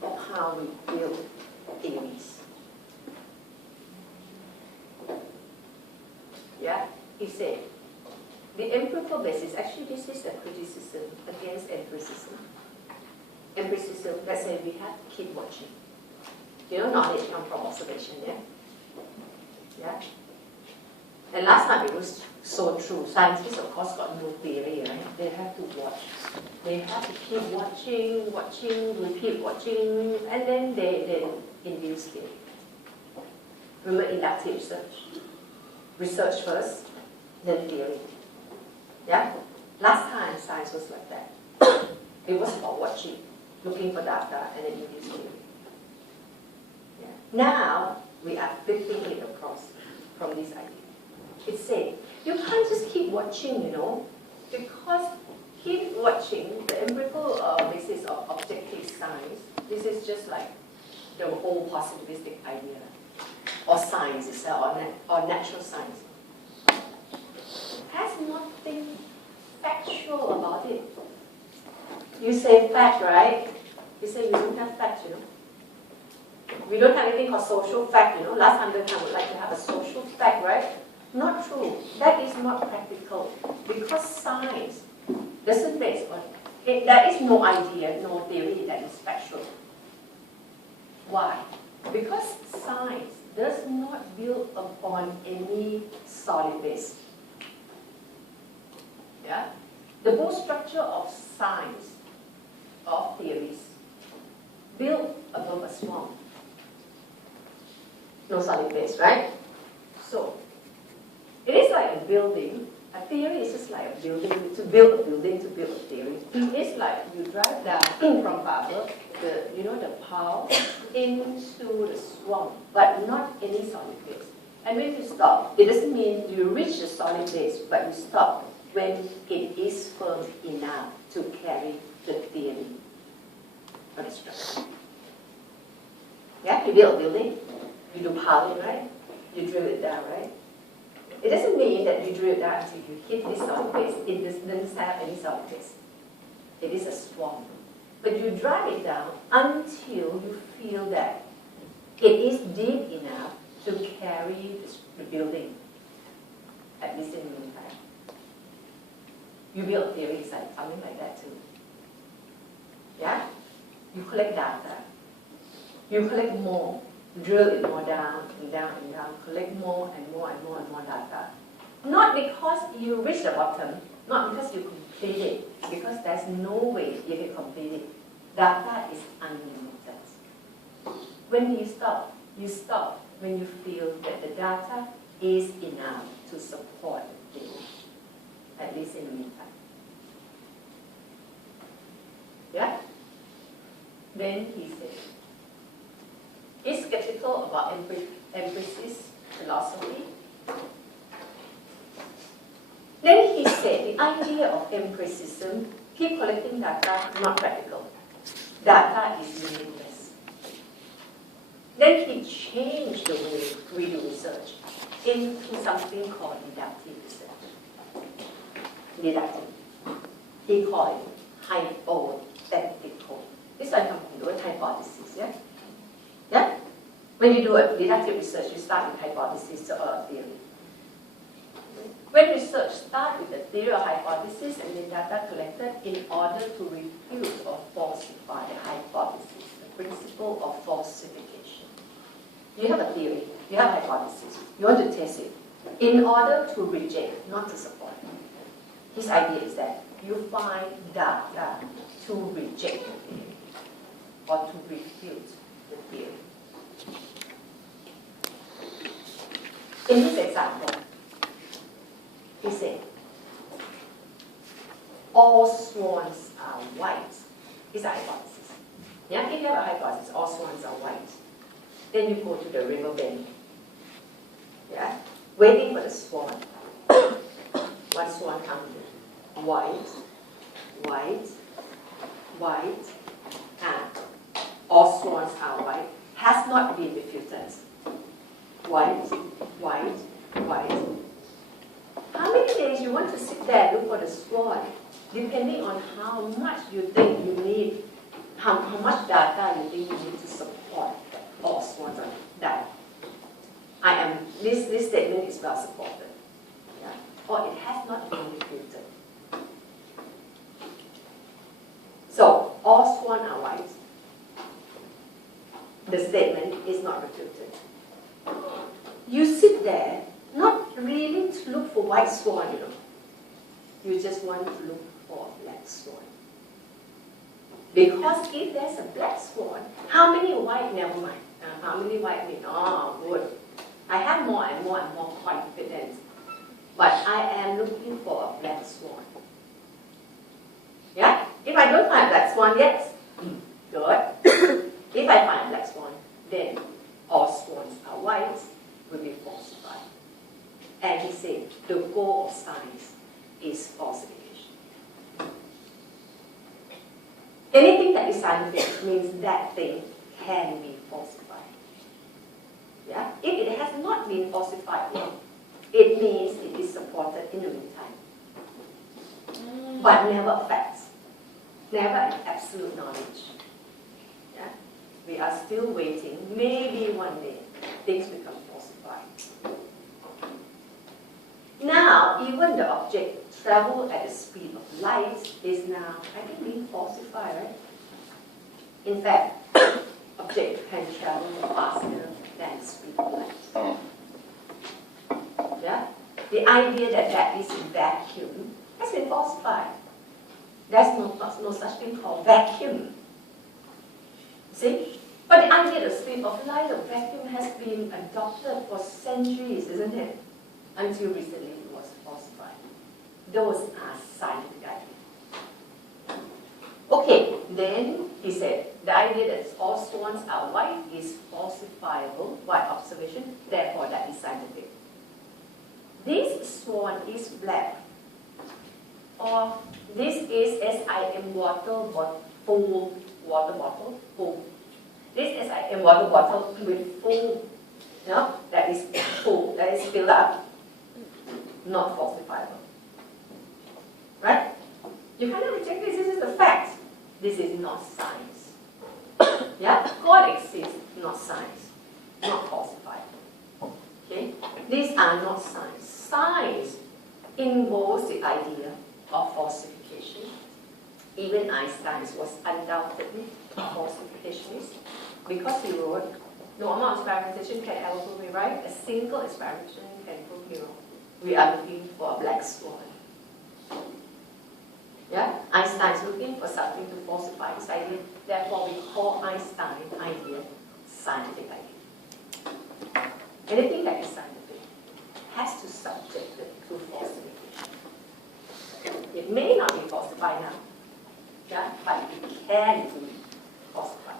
Of how we build theories. Yeah, he said, the empirical basis, actually this is a criticism against empiricism. Empiricism, let's say we have to keep watching. You know, knowledge comes from observation, yeah? Yeah? And last time it was so true. Scientists, of course, got no theory, right? They have to watch. They have to keep watching, repeat watching, and then they induce theory. Remember inductive research? Research first, then theory. Yeah? Last time, science was like that. It was about watching, looking for data, and then induce theory. Yeah. Now, we are flipping it across from this idea. It's saying, you can't just keep watching, you know, because keep watching the empirical basis of objective science. This is just like the whole positivistic idea, or science itself, or natural science. Has nothing factual about it. You say fact, right? You say you don't have fact, you know. We don't have anything called social fact, you know. Last time I would like to have a social fact, right? Not true. That is not practical because science doesn't base on it. There is no idea, no theory that is factual. Why? Because science does not build upon any solid base. Yeah? The whole structure of science, of theories, built above a swamp. No solid base, right? So, it is like a building. A theory is just like a building. To build a building, to build a theory. It's like you drive down from Faber, the path into the swamp, but not any solid base. And when you stop, it doesn't mean you reach the solid base, but you stop when it is firm enough to carry the theory or the structure. Yeah, you build a building, you do piling, right? You drill it down, right? It doesn't mean that you drill it down until you hit this solid base. It doesn't have any solid base. It is a swamp. But you drive it down until you feel that it is deep enough to carry the building, at least in the meantime. You build theories like something like that too. Yeah? You collect data. You collect more. Drill it more down and down and down, collect more and more and more and more data. Not because you reach the bottom, not because you complete it, because there's no way you can complete it. Data is unlimited. When you stop when you feel that the data is enough to support it, at least in the meantime. Yeah? Then he said, he's skeptical about empiricist philosophy. Then he said the idea of empiricism, keep collecting data, not practical. Data is meaningless. Then he changed the way we do research into something called deductive research. Deductive. He called it hypothetical When you do a deductive research, you start with hypothesis or a theory. When research starts with the theory or hypothesis and the data collected in order to refute or falsify the hypothesis, the principle of falsification. You have a theory, you have a hypothesis, you want to test it in order to reject, not to support. His idea is that you find data to reject the theory or to refute the theory. In this example, he said, all swans are white. It's a hypothesis. Yeah, if you have a hypothesis, all swans are white. Then you go to the river bank. Yeah, waiting for the swan. One swan comes in. White, white, white, and all swans are white. Has not been refuted. White, white, white. How many days you want to sit there and look for the swan, depending on how much you think you need, how much data you think you need to support that all swans are died. This statement is well supported. Yeah? Or it has not been refuted. So, all swans are white. The statement is not refuted. You sit there, not really to look for white swan, you know. You just want to look for a black swan. Because if there's a black swan, how many white, never mind. How many white mean, oh, good. I have more and more and more confidence. But I am looking for a black swan. Yeah? If I don't find a black swan yet, good. If I find a black swan, then all swans are white, will be falsified. And he said, the goal of science is falsification. Anything that is scientific means that thing can be falsified. Yeah? If it has not been falsified yet, it means it is supported in the meantime. But never facts. Never an absolute knowledge. Yeah? We are still waiting. Maybe one day things become falsified. Now, even the object travel at the speed of light is now, I think, being falsified, right? In fact, object can travel faster than the speed of light. Yeah? The idea that that is a vacuum has been falsified. There's no such thing called vacuum. See? But the idea of the speed of light of vacuum has been adopted for centuries, isn't it? Until recently it was falsified. Those are scientific ideas. Okay, then he said, the idea that all swans are white is falsifiable by observation, therefore that is scientific. This swan is black, or this is SIM full water bottle, full. This SIM water bottle with full, that is full, that is filled up, not falsifiable. Right? You cannot reject this is the fact. This is not science. Yeah? God exists, not science, not falsifiable. Okay? These are not science. Science involves the idea of falsification. Even Einstein was undoubtedly a falsificationist because he wrote, no amount of experimentation can ever prove me right. A single experimentation can prove me wrong. We are looking for a black swan. Yeah? Einstein is looking for something to falsify his idea. Therefore, we call Einstein's idea scientific idea. Anything that is scientific has to subject it to falsification. It may not be falsified now, yeah? But it can be falsified.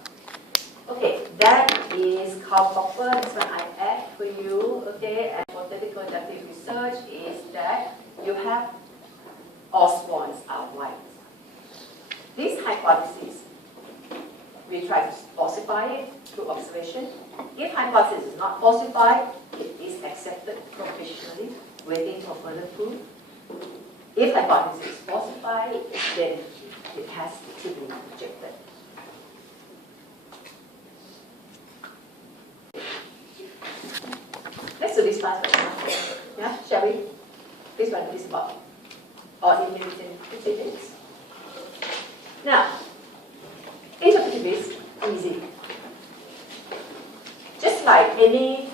Okay, that is Karl Popper. This one I add for you. Okay, and for theoretical deductive research is that you have all swans are white. This hypothesis, we try to falsify it through observation. If hypothesis is not falsified, it is accepted provisionally, waiting for further proof. If hypothesis is falsified, then it has to be rejected. slide for example. Yeah, shall we? This one is about or in within 15 minutes. Now, interpretive is easy. Just like any,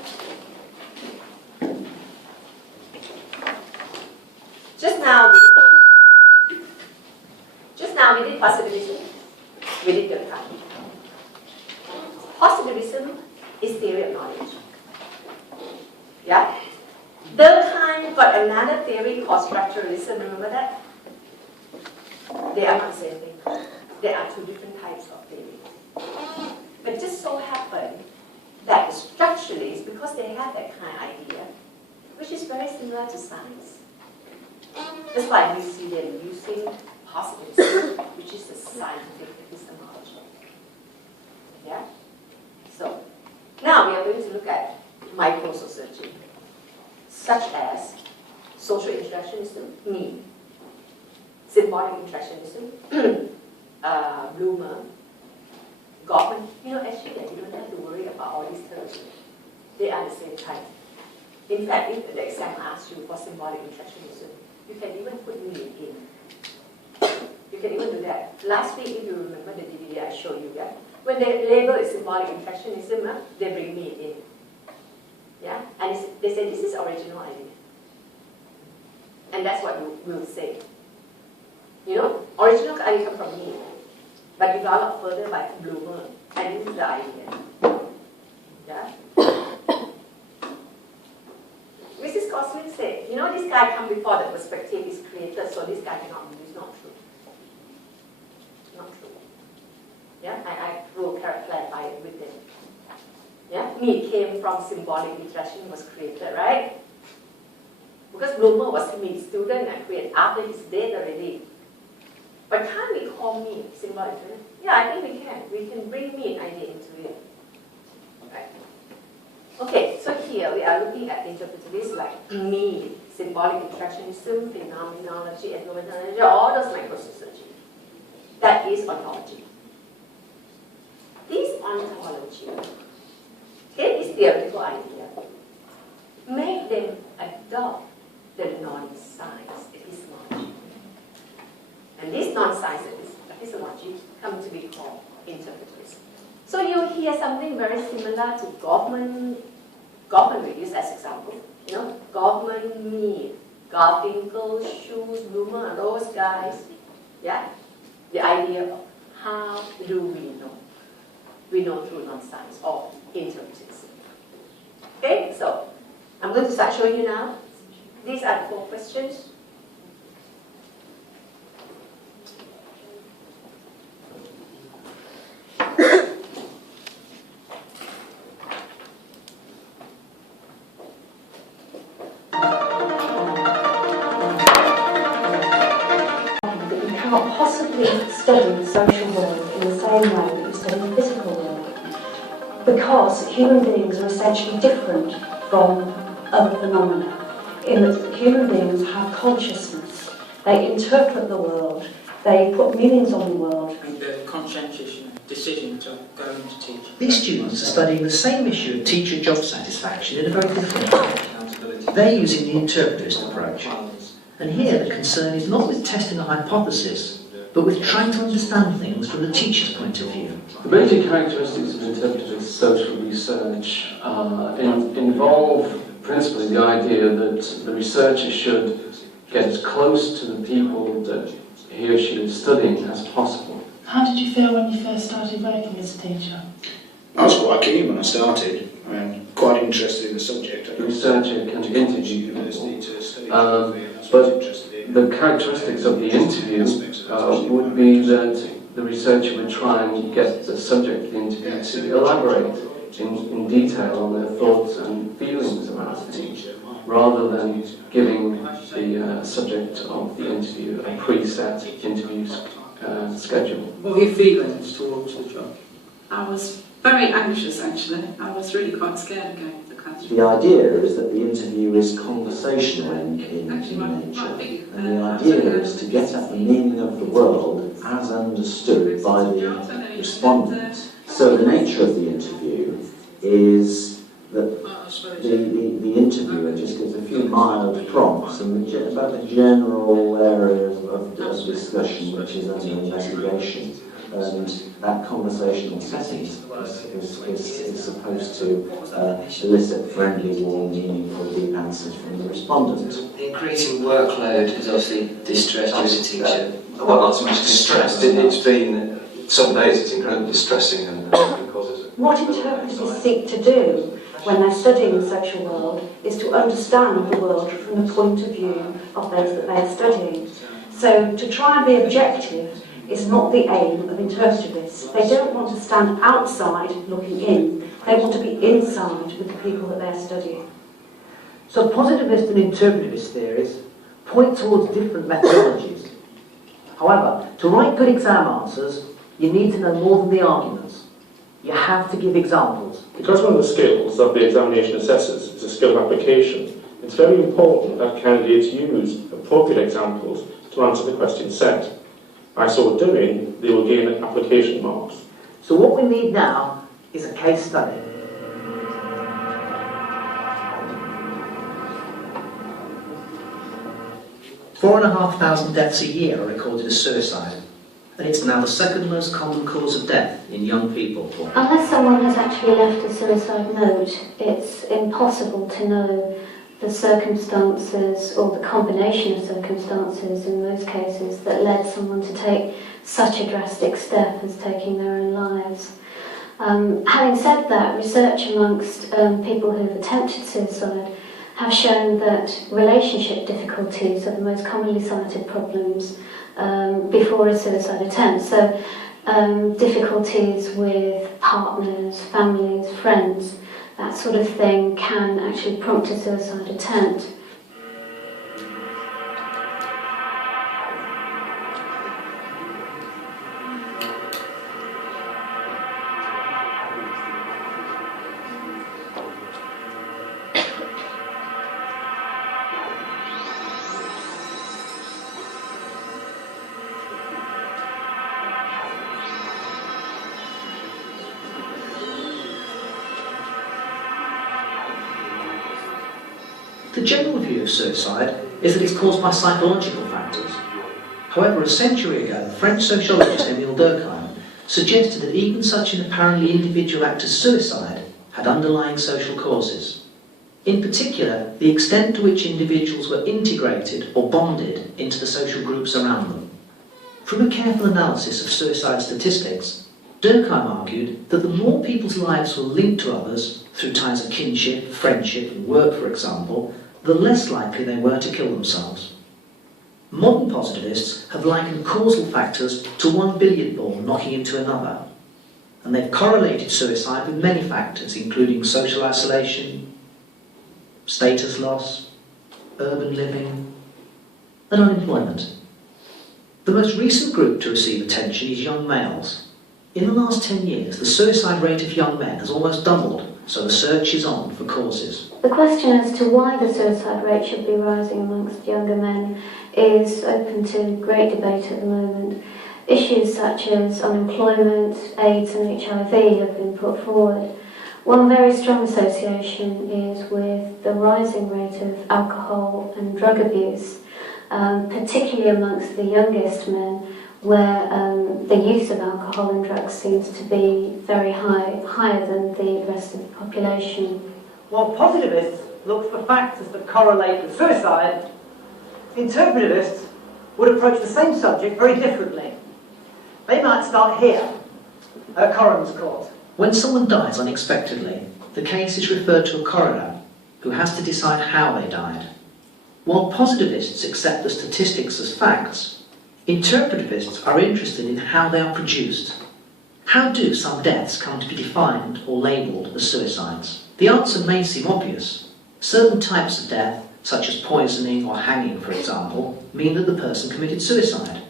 just now we did possibilism, we did the kind. Possibilism is theory of knowledge. Yeah? Durkheim got another theory called structuralism, remember that? They are not the same thing. There are two different types of theories. But it just so happened that the structuralists, because they have that kind of idea, which is very similar to science. That's why we see them using positivism, which is a scientific epistemology. Yeah? So, now we are going to look at microsociology, such as social interactionism, me, symbolic interactionism, Bloomer, Goffman. You know, actually, you don't have to worry about all these terms. They are the same type. In fact, if the exam asks you for symbolic interactionism, you can even put me in. You can even do that. Last week, if you remember the DVD I showed you, yeah? When they label it symbolic interactionism, they bring me in. Yeah? And they say this is original idea. And that's what you will say. You know, original idea come from me, but developed further by Bloomer, and this is the idea. Yeah? Mrs. Gosling said, you know, this guy come before the perspective is created, so this guy cannot be used. Not true. Not true. Yeah, I will clarify it with them. Yeah, me came from symbolic interaction was created, right? Because Bloomer was a me student and created after he's dead already. But can't we call me symbolic interaction? Yeah, I think we can. We can bring me an idea into it. Right. Okay, so here we are looking at interpretatives like me, symbolic interactionism, phenomenology, ethnomenology, all those microsociology. That is ontology. This ontology, okay, this theoretical idea, make them adopt the non-science epistemology. And this non-science epistemology comes to be called interpretism. So you hear something very similar to Goffman. Goffman we use as example. You know, Goffman, me, Garfinkel, Schulz, Bloomer, those guys. Yeah? The idea of how do we know? We know through non-science or interpretism. Okay, so I'm going to start showing you now. These are the 4 questions. Study the social world in the same way that you study the physical world, because human beings are essentially different from other phenomena in that human beings have consciousness, they interpret the world, they put meanings on the world. Make the conscientious decision to go into teaching. These students are studying the same issue of teacher job satisfaction in a very different way. They're using the interpretivist approach. And here the concern is not with testing a hypothesis, but with trying to understand things from the teacher's point of view. The major characteristics of interpretive social research involve principally the idea that the researcher should get as close to the people that he or she is studying as possible. How did you feel when you first started working as a teacher? I was quite keen when I started. I'm quite interested in the subject. The researcher can interview people, but the characteristics of the interview would be that the researcher would try and get the subject of the interview to elaborate in detail on their thoughts and feelings about things, rather than giving the subject of the interview a preset interview schedule. What were your feelings towards the job? I was very anxious, actually. I was really quite scared of going to the classroom. The idea is that the interview is conversational in nature, and the idea is to get at the meaning of the world as understood by the respondent. So the nature of the interview is that the interviewer just gives a few mild prompts and about the general areas of discussion which is under investigation. And that conversational setting is supposed to elicit friendly, warm, meaningful, deep answers from the respondent. The increasing workload has obviously distressed you as a teacher. Well, not so much distressed. It's been, some days it's incredibly distressing and causes... What interpreters seek to do when they're studying the social world is to understand the world from the point of view of those that they're studying. So to try and be objective is not the aim of interpretativists. They don't want to stand outside looking in. They want to be inside with the people that they're studying. So positivist and interpretivist theories point towards different methodologies. However, to write good exam answers, you need to know more than the arguments. You have to give examples. Because one of the skills of the examination assessors is a skill of application, it's very important that candidates use appropriate examples to answer the question set. By so doing, they will gain application marks. So what we need now is a case study. Four and a half thousand deaths a year are recorded as suicide, and it's now the second most common cause of death in young people. Unless someone has actually left a suicide note, it's impossible to know the circumstances or the combination of circumstances in most cases that led someone to take such a drastic step as taking their own lives. Having said that, research amongst people who have attempted suicide have shown that relationship difficulties are the most commonly cited problems before a suicide attempt. So difficulties with partners, families, friends, that sort of thing can actually prompt a suicide attempt. The general view of suicide is that it's caused by psychological factors. However, a century ago, French sociologist Émile Durkheim suggested that even such an apparently individual act as suicide had underlying social causes. In particular, the extent to which individuals were integrated or bonded into the social groups around them. From a careful analysis of suicide statistics, Durkheim argued that the more people's lives were linked to others, through ties of kinship, friendship and work for example, the less likely they were to kill themselves. Modern positivists have likened causal factors to one billiard ball knocking into another, and they've correlated suicide with many factors, including social isolation, status loss, urban living, and unemployment. The most recent group to receive attention is young males. In the last 10 years, the suicide rate of young men has almost doubled, so the search is on for causes. The question as to why the suicide rate should be rising amongst younger men is open to great debate at the moment. Issues such as unemployment, AIDS and HIV have been put forward. One very strong association is with the rising rate of alcohol and drug abuse, particularly amongst the youngest men, where the use of alcohol and drugs seems to be very high, higher than the rest of the population. While positivists look for factors that correlate with suicide, interpretivists would approach the same subject very differently. They might start here, at a coroner's court. When someone dies unexpectedly, the case is referred to a coroner, who has to decide how they died. While positivists accept the statistics as facts, interpretivists are interested in how they are produced. How do some deaths come to be defined or labelled as suicides? The answer may seem obvious. Certain types of death, such as poisoning or hanging for example, mean that the person committed suicide.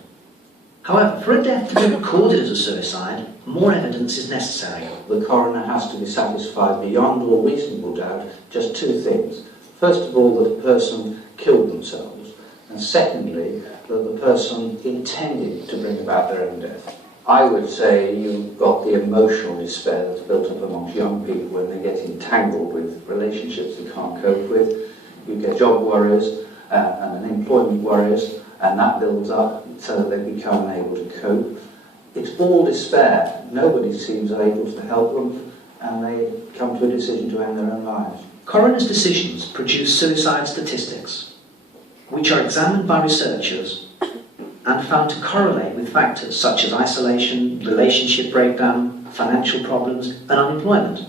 However, for a death to be recorded as a suicide, more evidence is necessary. The coroner has to be satisfied beyond all reasonable doubt just two things. First of all, that the person killed themselves, and secondly, that the person intended to bring about their own death. I would say you've got the emotional despair that's built up amongst young people when they get entangled with relationships they can't cope with. You get job worries and unemployment worries, and that builds up so that they become unable to cope. It's all despair. Nobody seems able to help them, and they come to a decision to end their own lives. Coroner's decisions produce suicide statistics, which are examined by researchers and found to correlate with factors such as isolation, relationship breakdown, financial problems, and unemployment.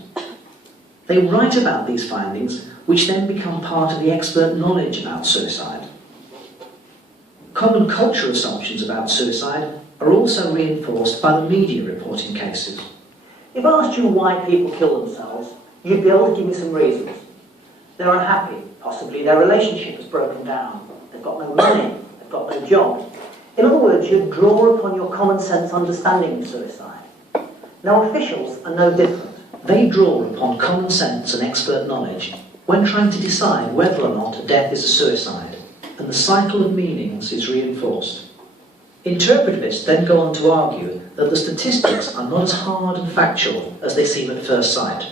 They write about these findings, which then become part of the expert knowledge about suicide. Common cultural assumptions about suicide are also reinforced by the media reporting cases. If I asked you why people kill themselves, you'd be able to give me some reasons. They're unhappy, possibly their relationship has broken down, they've got no money, they've got no job. In other words, you'd draw upon your common sense understanding of suicide. Now, officials are no different. They draw upon common sense and expert knowledge when trying to decide whether or not a death is a suicide, and the cycle of meanings is reinforced. Interpretativists then go on to argue that the statistics are not as hard and factual as they seem at first sight,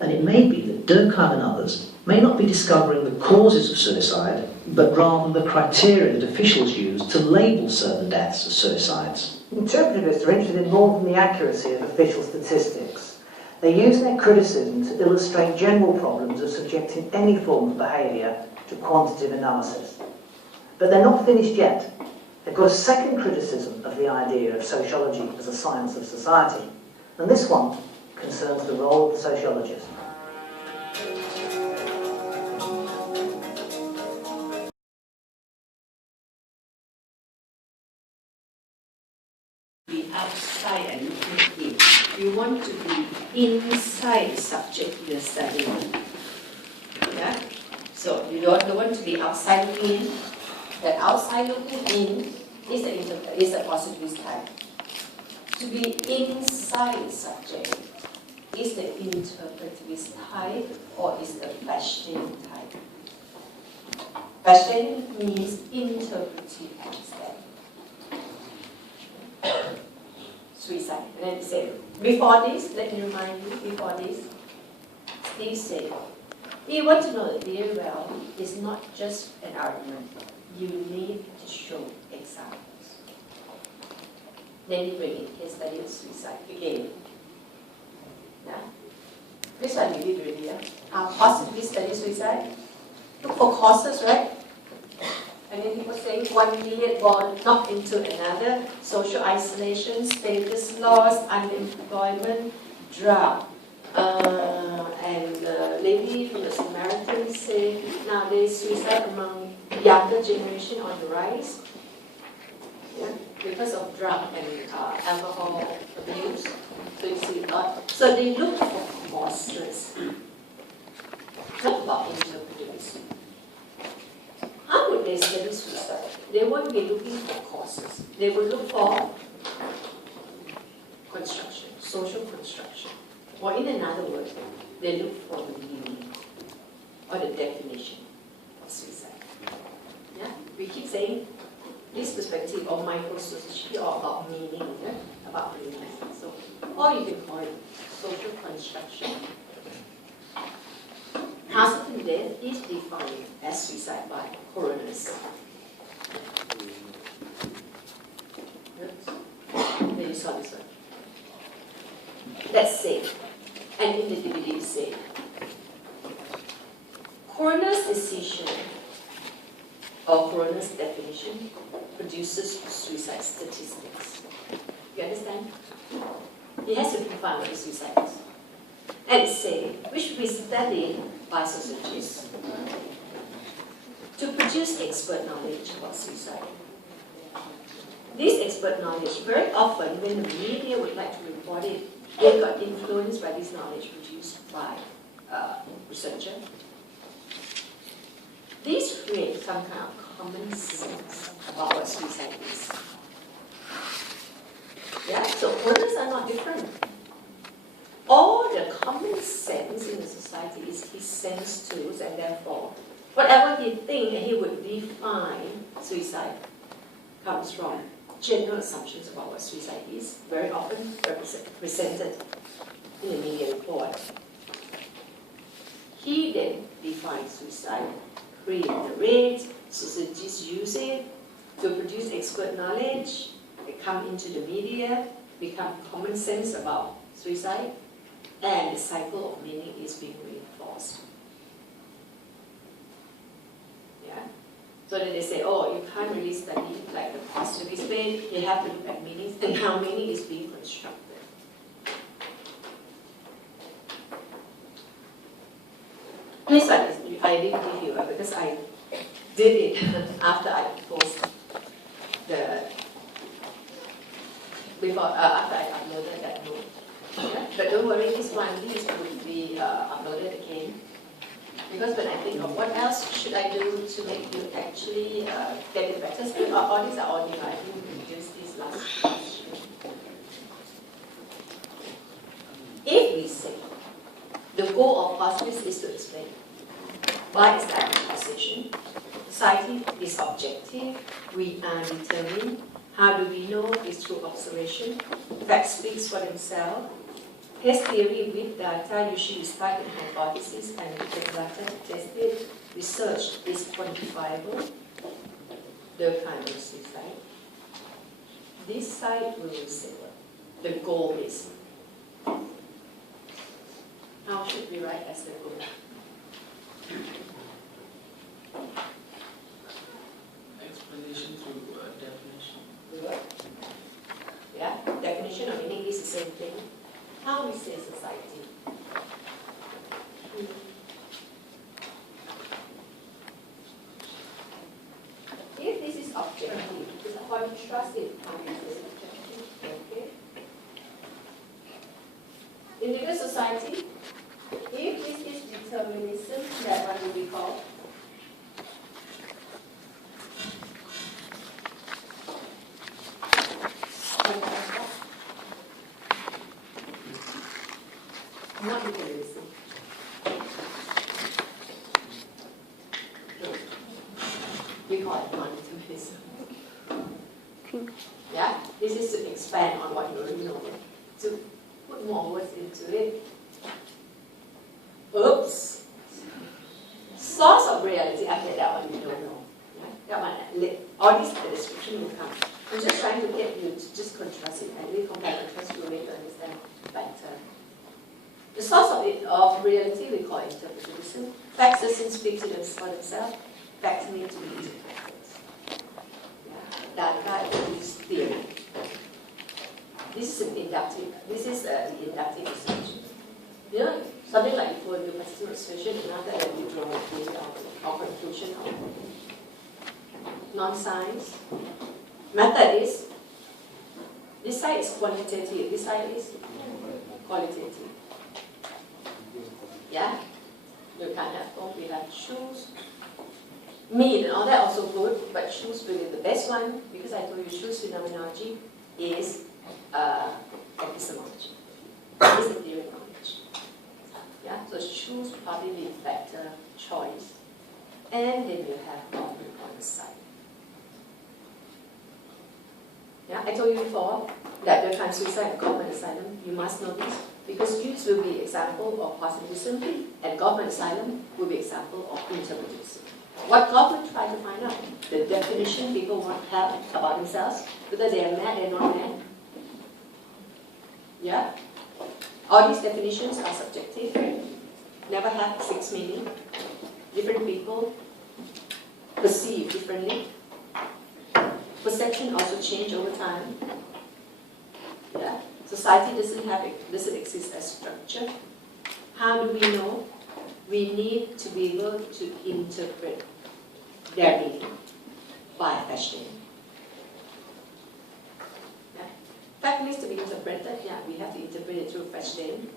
and it may be that Durkheim and others may not be discovering the causes of suicide, but rather the criteria that officials use to label certain deaths as suicides. Interpretativists are interested in more than the accuracy of official statistics. They use their criticism to illustrate general problems of subjecting any form of behaviour to quantitative analysis. But they're not finished yet. They've got a second criticism of the idea of sociology as a science of society, and this one concerns the role of the sociologist. Be outside and looking in. You want to be inside the subject you're studying. Yeah? So you don't want to be outside looking in. That outside looking in is a positivist type. To be inside the subject is the interpretivist type or is the Bechdelian type. Bechdelian means interpretive understanding. Suicide. And then he said, before this, let me remind you, before this, he said, you want to know the theory well, it's not just an argument. You need to show examples. Then he bring it, he studied suicide again. Yeah? This one you did really, yeah? Possibly study suicide. Look for causes, right? And then he was saying 1 million born knocked into another, social isolation, status loss, unemployment, drug. And the lady from the Samaritan said nowadays suicide among younger generation on the rise. Yeah? Because of drug and alcohol abuse. So you see a lot. So they look for causes. Not about interpretation. How would they study suicide? They won't be looking for causes. They will look for construction, social construction. Or in another word, they look for the meaning or the definition of suicide. Yeah? We keep saying this perspective of microsociology or about meaning, yeah? About meaning. So, or you can call it social construction. Accidental death is defined as suicide by coroners. Then you saw this one. Let's say, and in the DVD say, coroner's decision or coroner's definition produces suicide statistics. You understand? He has to define what suicide is. And say, which we study by sociologists to produce expert knowledge about suicide. This expert knowledge, very often when the media would like to report it, they got influenced by this knowledge produced by researcher. These create some kind of common sense about what suicide is. Yeah, so coroners are not different. All the common sense in the society is his sense tools, and therefore, whatever he thinks he would define suicide comes from general assumptions about what suicide is, very often presented in the media report. He then defines suicide, create the rate, societies use it to produce expert knowledge, they come into the media, become common sense about suicide, and the cycle of meaning is being reinforced. Yeah? So then they say, oh, you can't really study like the positivist way, you have to look at meanings and how meaning is being constructed. This one I didn't give you because I did it after I posted after I uploaded that note. Yeah? But don't worry, this will be uploaded again. Because when I think of what else should I do to make you actually get it better, so all these are all new. I didn't use this last question. If we say the goal of positivism is to explain by establishing position, society is objective, we are determined. How do we know? It's through observation. Facts speaks for themselves. Test theory with data usually start in hypothesis and with the data tested. Research is quantifiable. The kind of suicide. This side we will say what the goal is. How should we write as the goal? Explanation through definition. Yeah, definition or meaning is the same thing. How we say society. If this is objective, it's a contrastive objective. Okay. In legal society, if this is determinism, that one will be called not determinism. We call it non-determinism. Yeah, this is to expand on what you already know, to put more words into it. Oops. Source of reality, okay, that one you don't know. Yeah? That one, all this the description will come. I'm just trying to get you to just contrast it, and we compare contrast to make you understand better. The source of reality we call interpretism. Facts doesn't speak to them for themselves. Facts need to be interpreted. Data is theory. This is an inductive. This is the inductive research. You know, something like for the persistent persuasion, another that you draw the conclusion of non-science. Method is this side is quantitative. This side is qualitative. Yeah? You can't have both. We have shoes. Meat and all that also good, but shoes really the best one, because I told you shoes phenomenology is epistemology. It is the theory of knowledge. Yeah? So shoes probably be better choice. And then you have government on the side. Yeah, I told you before that the kind of suicide and government asylum, you must know this, because use will be example of positivism and government asylum will be example of interpretism. What government try to find out? The definition people want to have about themselves, whether they are mad, they're not mad. Yeah? All these definitions are subjective, never have fixed meaning. Different people perceive differently. Perception also change over time. Yeah? Society doesn't exist as structure. How do we know? We need to be able to interpret their meaning by fashion. Yeah? Fact needs to be interpreted. Yeah, we have to interpret it through fashion.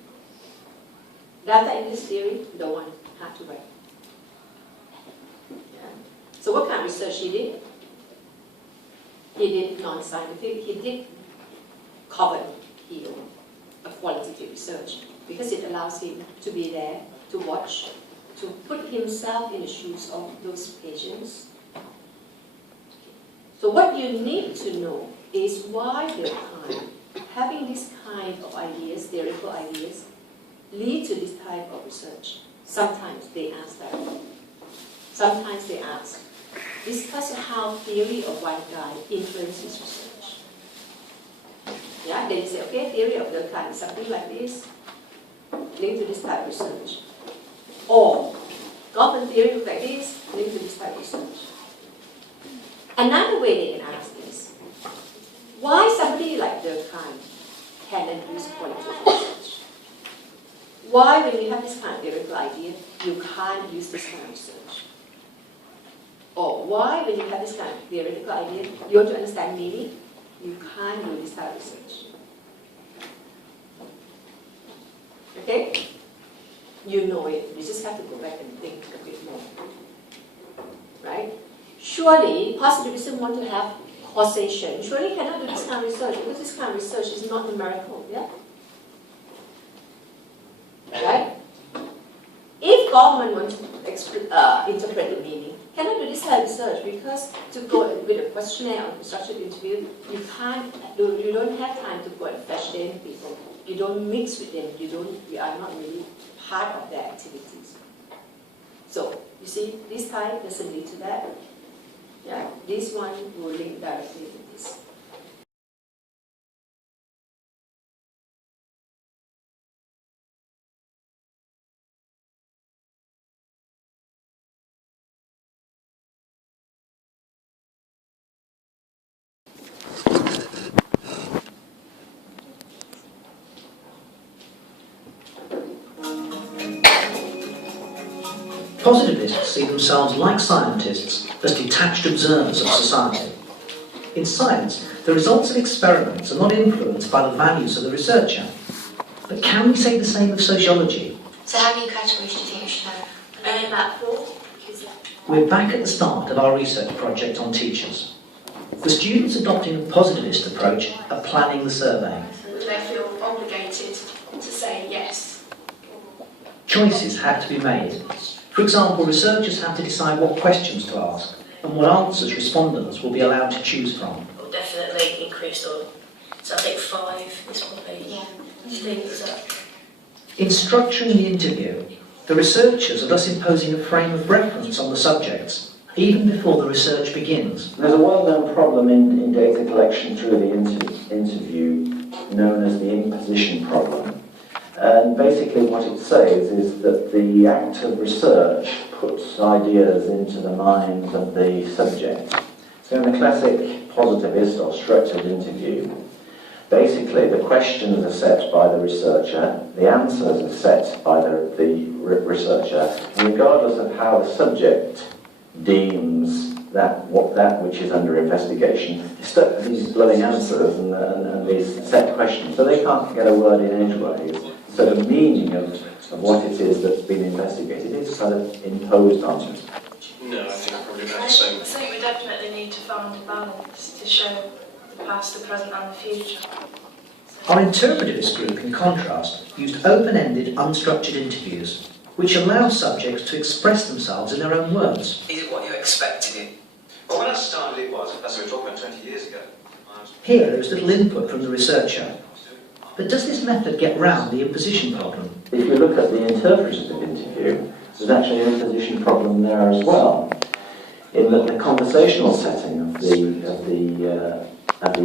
Data in this theory, the one had to write. Yeah. So what kind of research he did? He did non-scientific. He did cover a qualitative research, because it allows him to be there, to watch, to put himself in the shoes of those patients. So what you need to know is why Durkheim, having this kind of ideas, theoretical ideas, lead to this type of research. Sometimes they ask that. Sometimes they ask, discuss how theory of one guy influences research. Yeah, they say, okay, theory of Durkheim is something like this, linked to this type of research. Or, Goffman theory looks like this, linked to this type of research. Another way they can ask is, why somebody like Durkheim cannot use qualitative research? Why, when you have this kind of theoretical idea, you can't use this kind of research? Or why, when you have this kind of theoretical idea, you want to understand meaning, you can't do this kind of research? Okay? You know it. You just have to go back and think a bit more. Right? Surely, positivism want to have causation. Surely cannot do this kind of research because this kind of research is not numerical. Yeah? Right? If government wants to interpret the meaning, cannot do this kind of research because to go with a questionnaire or constructed interview, you don't have time to go and fetch them people. You don't mix with them. You are not really part of their activities. So you see, this type doesn't lead to that. Yeah, this one will link directly to this. Positivists see themselves, like scientists, as detached observers of society. In science, the results of experiments are not influenced by the values of the researcher. But can we say the same of sociology? So how many categories do you think you should have? Only about 4? We're back at the start of our research project on teachers. The students adopting a positivist approach are planning the survey. Would they feel obligated to say yes? Choices had to be made. For example, researchers have to decide what questions to ask and what answers respondents will be allowed to choose from. Will definitely increase, so I think 5 is probably things that... In structuring the interview, the researchers are thus imposing a frame of reference on the subjects, even before the research begins. There's a well-known problem in data collection through the interview known as the imposition problem. And basically what it says is that the act of research puts ideas into the minds of the subject. So in the classic positivist or structured interview, basically the questions are set by the researcher, the answers are set by the researcher, and regardless of how the subject deems that which is under investigation, is stuck with these blowing answers and these set questions, so they can't get a word in edgeways. So the meaning of what it is that's been investigated is kind of imposed on them. No, I think I'm probably about the same. I think we definitely need to find a balance to show the past, the present and the future. Our interpretivist group, in contrast, used open-ended, unstructured interviews, which allow subjects to express themselves in their own words. Is it what you expected it? Well, when I started it was, as we were talking about 20 years ago. Here there is little input from the researcher. But does this method get round the imposition problem? If you look at the interpretive interview, there's actually an imposition problem there as well. In that the conversational setting of the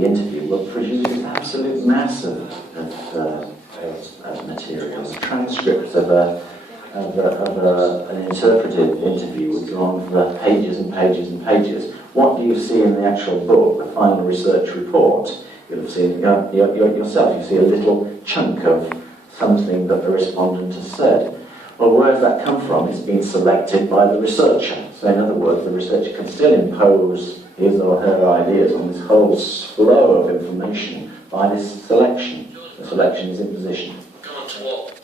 interview will produce an absolute mass of materials, transcripts of an interpretive interview would go on for pages and pages and pages. What do you see in the actual book, the final research report? You'll have seen yourself, you see a little chunk of something that the respondent has said. Well, where does that come from? It's been selected by the researcher. So in other words, the researcher can still impose his or her ideas on this whole flow of information by this selection. The selection is imposition. Come on to what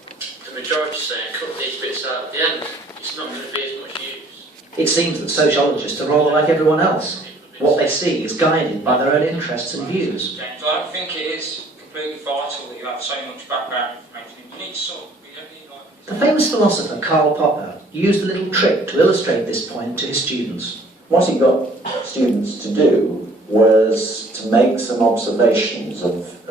the majority is saying, cut these bits out at the end. It's not going to be as much use. It seems that sociologists are rather like everyone else. What they see is guided by their own interests and views. James, I don't think it is completely vital that you have so much background information. You need some. You don't need like... The famous philosopher Karl Popper used a little trick to illustrate this point to his students. What he got students to do was to make some observations of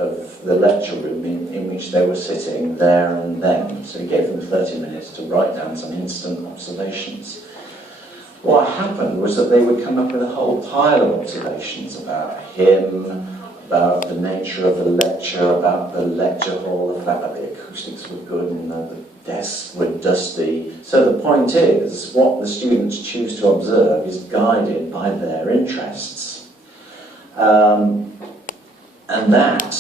the lecture room in which they were sitting there and then. So he gave them 30 minutes to write down some instant observations. What happened was that they would come up with a whole pile of observations about him, about the nature of the lecture, about the lecture hall, the fact that the acoustics were good and the desks were dusty. So the point is, what the students choose to observe is guided by their interests. And that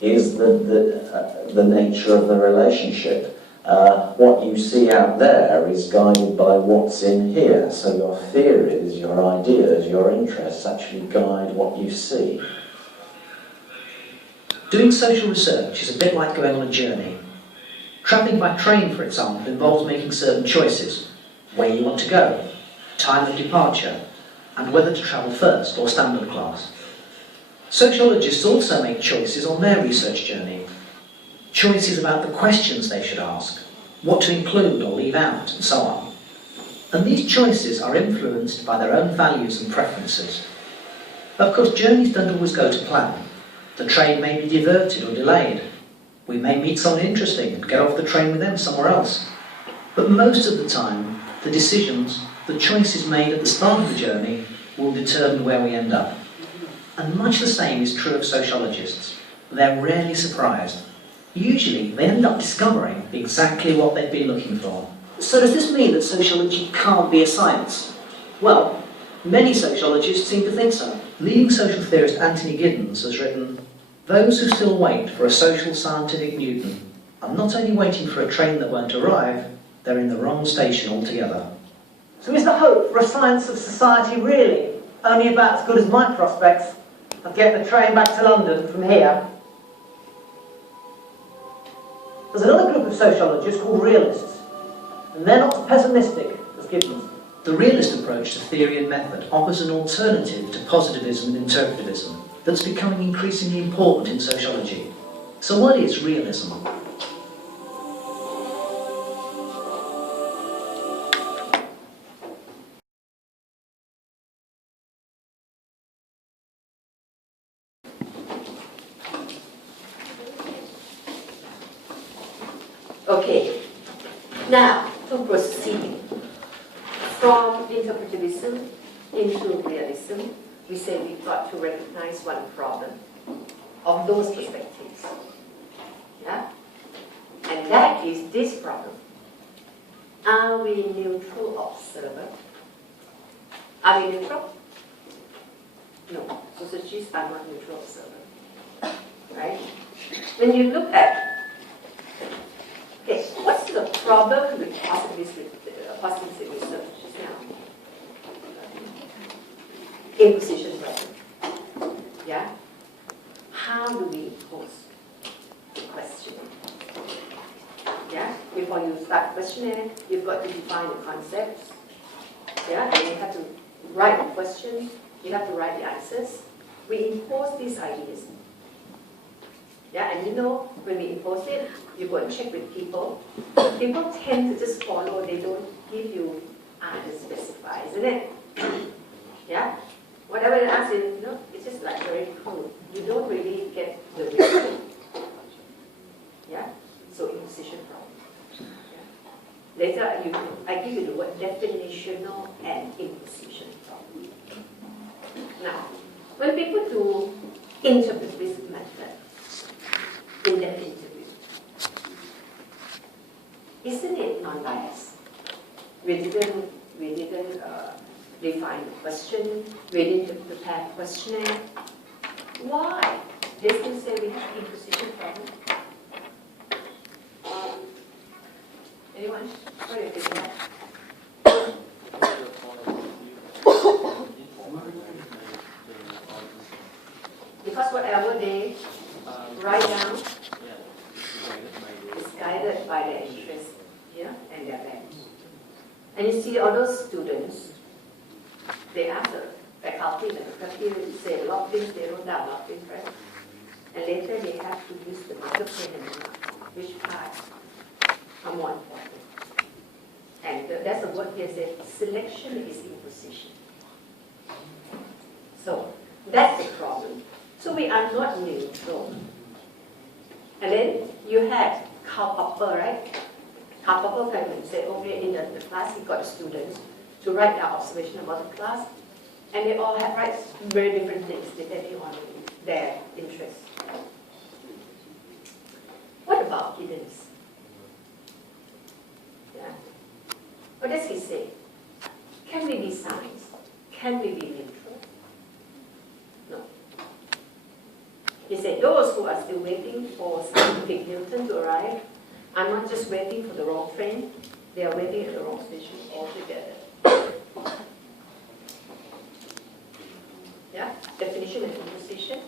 is the nature of the relationship. What you see out there is guided by what's in here. So your theories, your ideas, your interests actually guide what you see. Doing social research is a bit like going on a journey. Travelling by train, for example, involves making certain choices. Where you want to go, time of departure, and whether to travel first or standard class. Sociologists also make choices on their research journey. Choices about the questions they should ask, what to include or leave out, and so on. And these choices are influenced by their own values and preferences. Of course, journeys don't always go to plan. The train may be diverted or delayed. We may meet someone interesting and get off the train with them somewhere else. But most of the time, the decisions, the choices made at the start of the journey will determine where we end up. And much the same is true of sociologists. They're rarely surprised. Usually, they end up discovering exactly what they've been looking for. So does this mean that sociology can't be a science? Well, many sociologists seem to think so. Leading social theorist Anthony Giddens has written, "Those who still wait for a social scientific Newton are not only waiting for a train that won't arrive, they're in the wrong station altogether." So is the hope for a science of society really only about as good as my prospects of getting the train back to London from here? There's another group of sociologists called realists, and they're not as pessimistic as Giddens. The realist approach to theory and method offers an alternative to positivism and interpretivism that's becoming increasingly important in sociology. So what is realism? Okay, now to proceed from interpretivism into realism, we say we've got to recognize one problem of those perspectives. Yeah? And that is this problem. Are we neutral observer? Are we neutral? No, sociologists are not neutral observer. Right? When you look at, okay, what's the problem with positivist research just now? Imposition problem. Yeah? How do we pose the question? Yeah? Before you start questioning, you've got to define the concepts. Yeah? And you have to write the questions. You have to write the answers. We impose these ideas. Yeah, and you know, when we impose it, you go and check with people. People tend to just follow, they don't give you to specify, isn't it? Yeah? Whatever they ask you, know, it's just like very crude. You don't really get the reason. Yeah? So imposition problem. Yeah. Later, I give you the word definitional and imposition problem. Now, when people do interpretive method, in that interview, isn't it non-biased? We didn't define the question, we didn't prepare questionnaire. Why? They still say we have imposition problem. Anyone? What do you think of that? Because whatever they write down is guided by their interests, yeah, and their values. And you see all those students, they ask the faculty, and the faculty say a lot of things, they wrote down a lot of things, right? And later they have to use the marker pen and mark which parts are more important. And that's the word here says, selection is imposition. So, That's the problem. So we are not neutral. And then you had Karl Popper, right? Karl Popper came and said, okay, in the class he got the students to write their observation about the class, and they all had write very different things depending on their interests. What about Giddens? Yeah. What does he say? Can we be science? Can we be neutral? No. He said those who are still waiting for scientific Newton to arrive are not just waiting for the wrong train, they are waiting at the wrong station altogether. Yeah? Definition and imposition,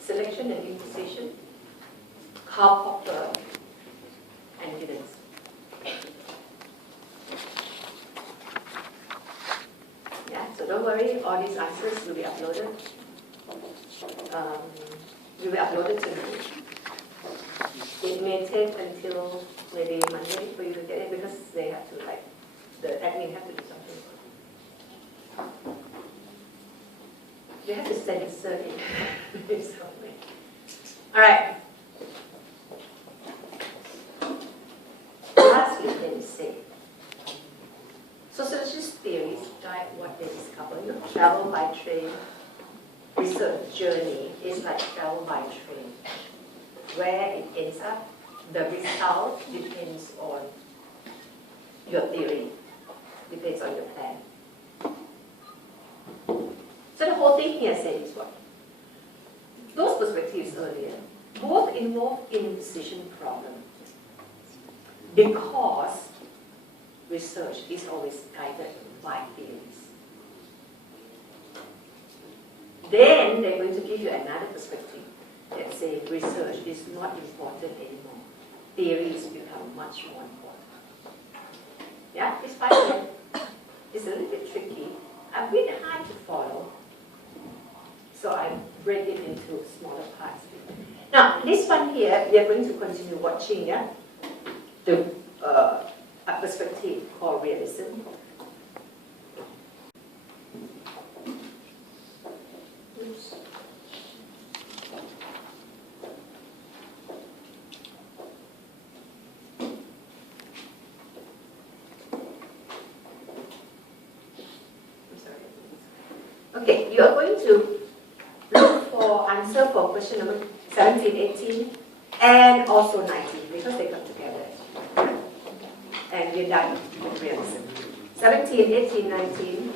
selection and imposition, Karl Popper and Giddens. Yeah, so don't worry, all these answers will be uploaded. Tonight. It may take until maybe Monday for you to get it because they have to the admin have to do something. They have to send a survey. All right. Lastly, let me say, sociologist theories guide what they discover. You know, travel by train, research journey is like travel by train. Where it ends up, the result depends on your theory, depends on your plan. So the whole thing here says what? Those perspectives earlier both involve imposition problem because research is always guided by theories. Then they're going to give you another perspective that says research is not important anymore. Theories become much more important. Yeah, it's fine. It's a little bit tricky, a bit hard to follow. So I break it into smaller parts. Now, this one here, we are going to continue watching, yeah? A perspective called realism. Oops. Okay, you are going to look for answer for question number 17, 18, and also 19, because they come together. And we're done with realism. 17, 18, 19.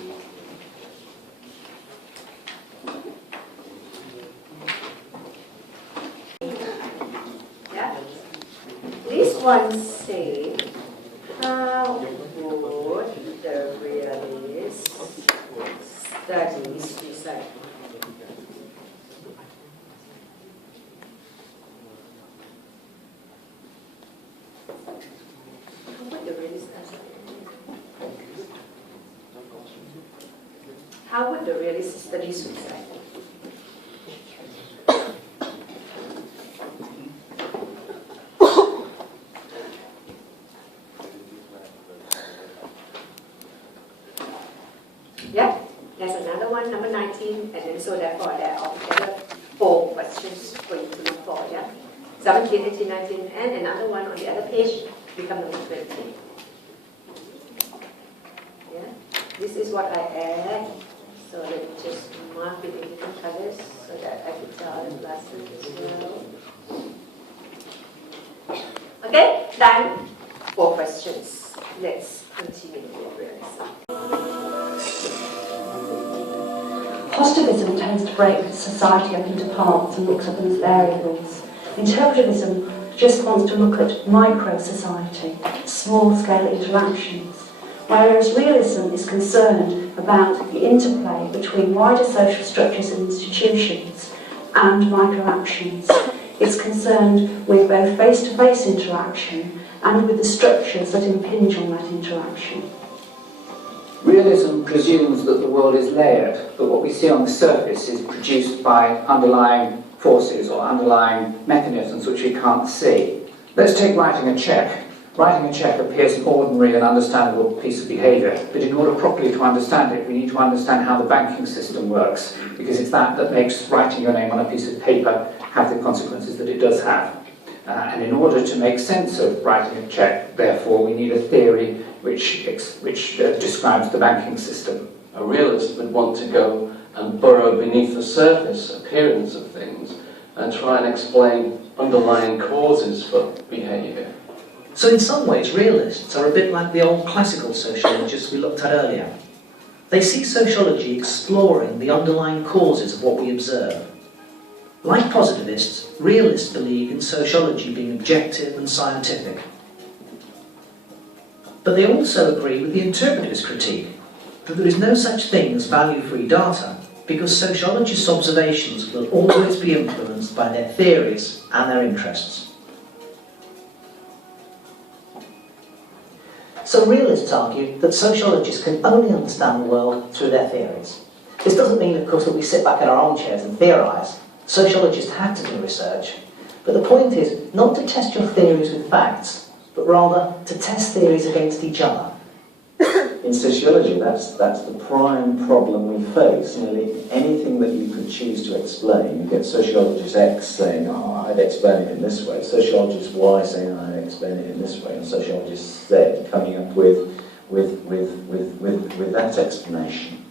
Yeah? These ones say, how would the realist studies decide? How would the realist study suicide? Yeah, there's another one, number 19, and then so therefore there are altogether 4 questions for you to look for, yeah? 17, 18, 19, and another one on the other page, become number 20. Yeah, this is what I add. So let me just mark it in different colors so that I can tell the glasses as well. Okay, done. 4 questions. Let's continue with realism. Positivism tends to break society up into parts and looks at them as variables. Interpretivism just wants to look at micro-society, small-scale interactions, whereas realism is concerned about the interplay between wider social structures and institutions and micro-actions. It's concerned with both face-to-face interaction and with the structures that impinge on that interaction. Realism presumes that the world is layered, but what we see on the surface is produced by underlying forces or underlying mechanisms which we can't see. Let's take writing a cheque. Writing a cheque appears an ordinary and understandable piece of behaviour, but in order properly to understand it, we need to understand how the banking system works, because it's that makes writing your name on a piece of paper have the consequences that it does have. And in order to make sense of writing a cheque, therefore, we need a theory which describes the banking system. A realist would want to go and burrow beneath the surface appearance of things and try and explain underlying causes for behaviour. So in some ways, realists are a bit like the old classical sociologists we looked at earlier. They see sociology exploring the underlying causes of what we observe. Like positivists, realists believe in sociology being objective and scientific. But they also agree with the interpretivist critique that there is no such thing as value-free data because sociologists' observations will always be influenced by their theories and their interests. Some realists argue that sociologists can only understand the world through their theories. This doesn't mean, of course, that we sit back in our armchairs and theorise. Sociologists have to do research. But the point is not to test your theories with facts, but rather to test theories against each other. In sociology, that's the prime problem we face. Nearly anything that you could choose to explain, you get sociologist X saying, oh, I'd explain it in this way, sociologist Y saying, I'd explain it in this way, and sociologist Z coming up with that explanation.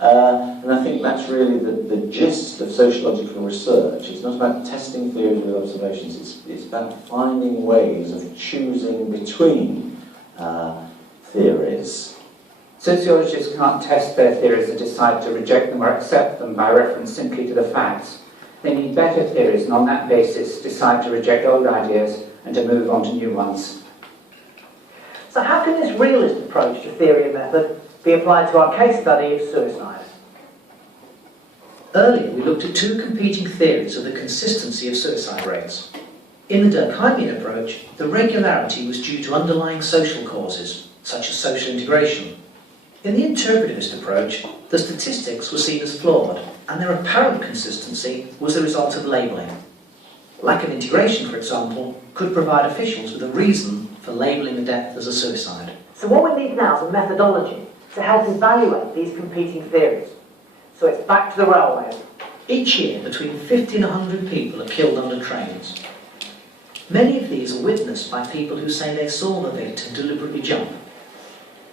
And I think that's really the gist of sociological research. It's not about testing theories with observations, it's about finding ways of choosing between theories. Sociologists can't test their theories and decide to reject them or accept them by reference simply to the facts. They need better theories, and on that basis decide to reject old ideas and to move on to new ones. So how can this realist approach to theory and method be applied to our case study of suicide? Earlier, we looked at two competing theories of the consistency of suicide rates. In the Durkheimian approach, the regularity was due to underlying social causes, such as social integration. In the interpretivist approach, the statistics were seen as flawed, and their apparent consistency was the result of labelling. Lack of integration, for example, could provide officials with a reason for labelling a death as a suicide. So what we need now is a methodology to help evaluate these competing theories. So it's back to the railways. Each year, between 50 and 100 people are killed under trains. Many of these are witnessed by people who say they saw the victim deliberately jump.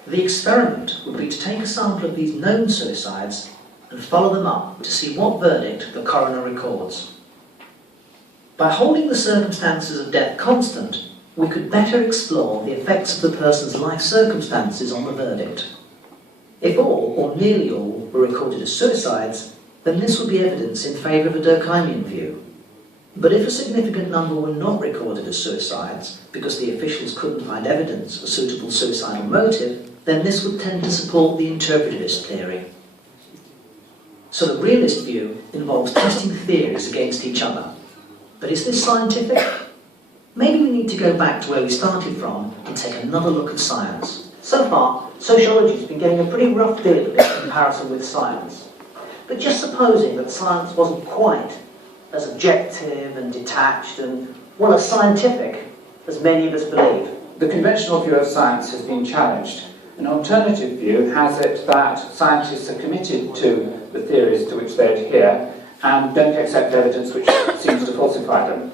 The experiment would be to take a sample of these known suicides and follow them up to see what verdict the coroner records. By holding the circumstances of death constant, we could better explore the effects of the person's life circumstances on the verdict. If all, or nearly all, were recorded as suicides, then this would be evidence in favour of a Durkheimian view. But if a significant number were not recorded as suicides, because the officials couldn't find evidence of a suitable suicidal motive, then this would tend to support the interpretivist theory. So the realist view involves testing theories against each other. But is this scientific? Maybe we need to go back to where we started from and take another look at science. So far, sociology has been getting a pretty rough deal of it in comparison with science. But just supposing that science wasn't quite as objective and detached and, well, as scientific as many of us believe. The conventional view of science has been challenged. An alternative view has it that scientists are committed to the theories to which they adhere and don't accept evidence which seems to falsify them.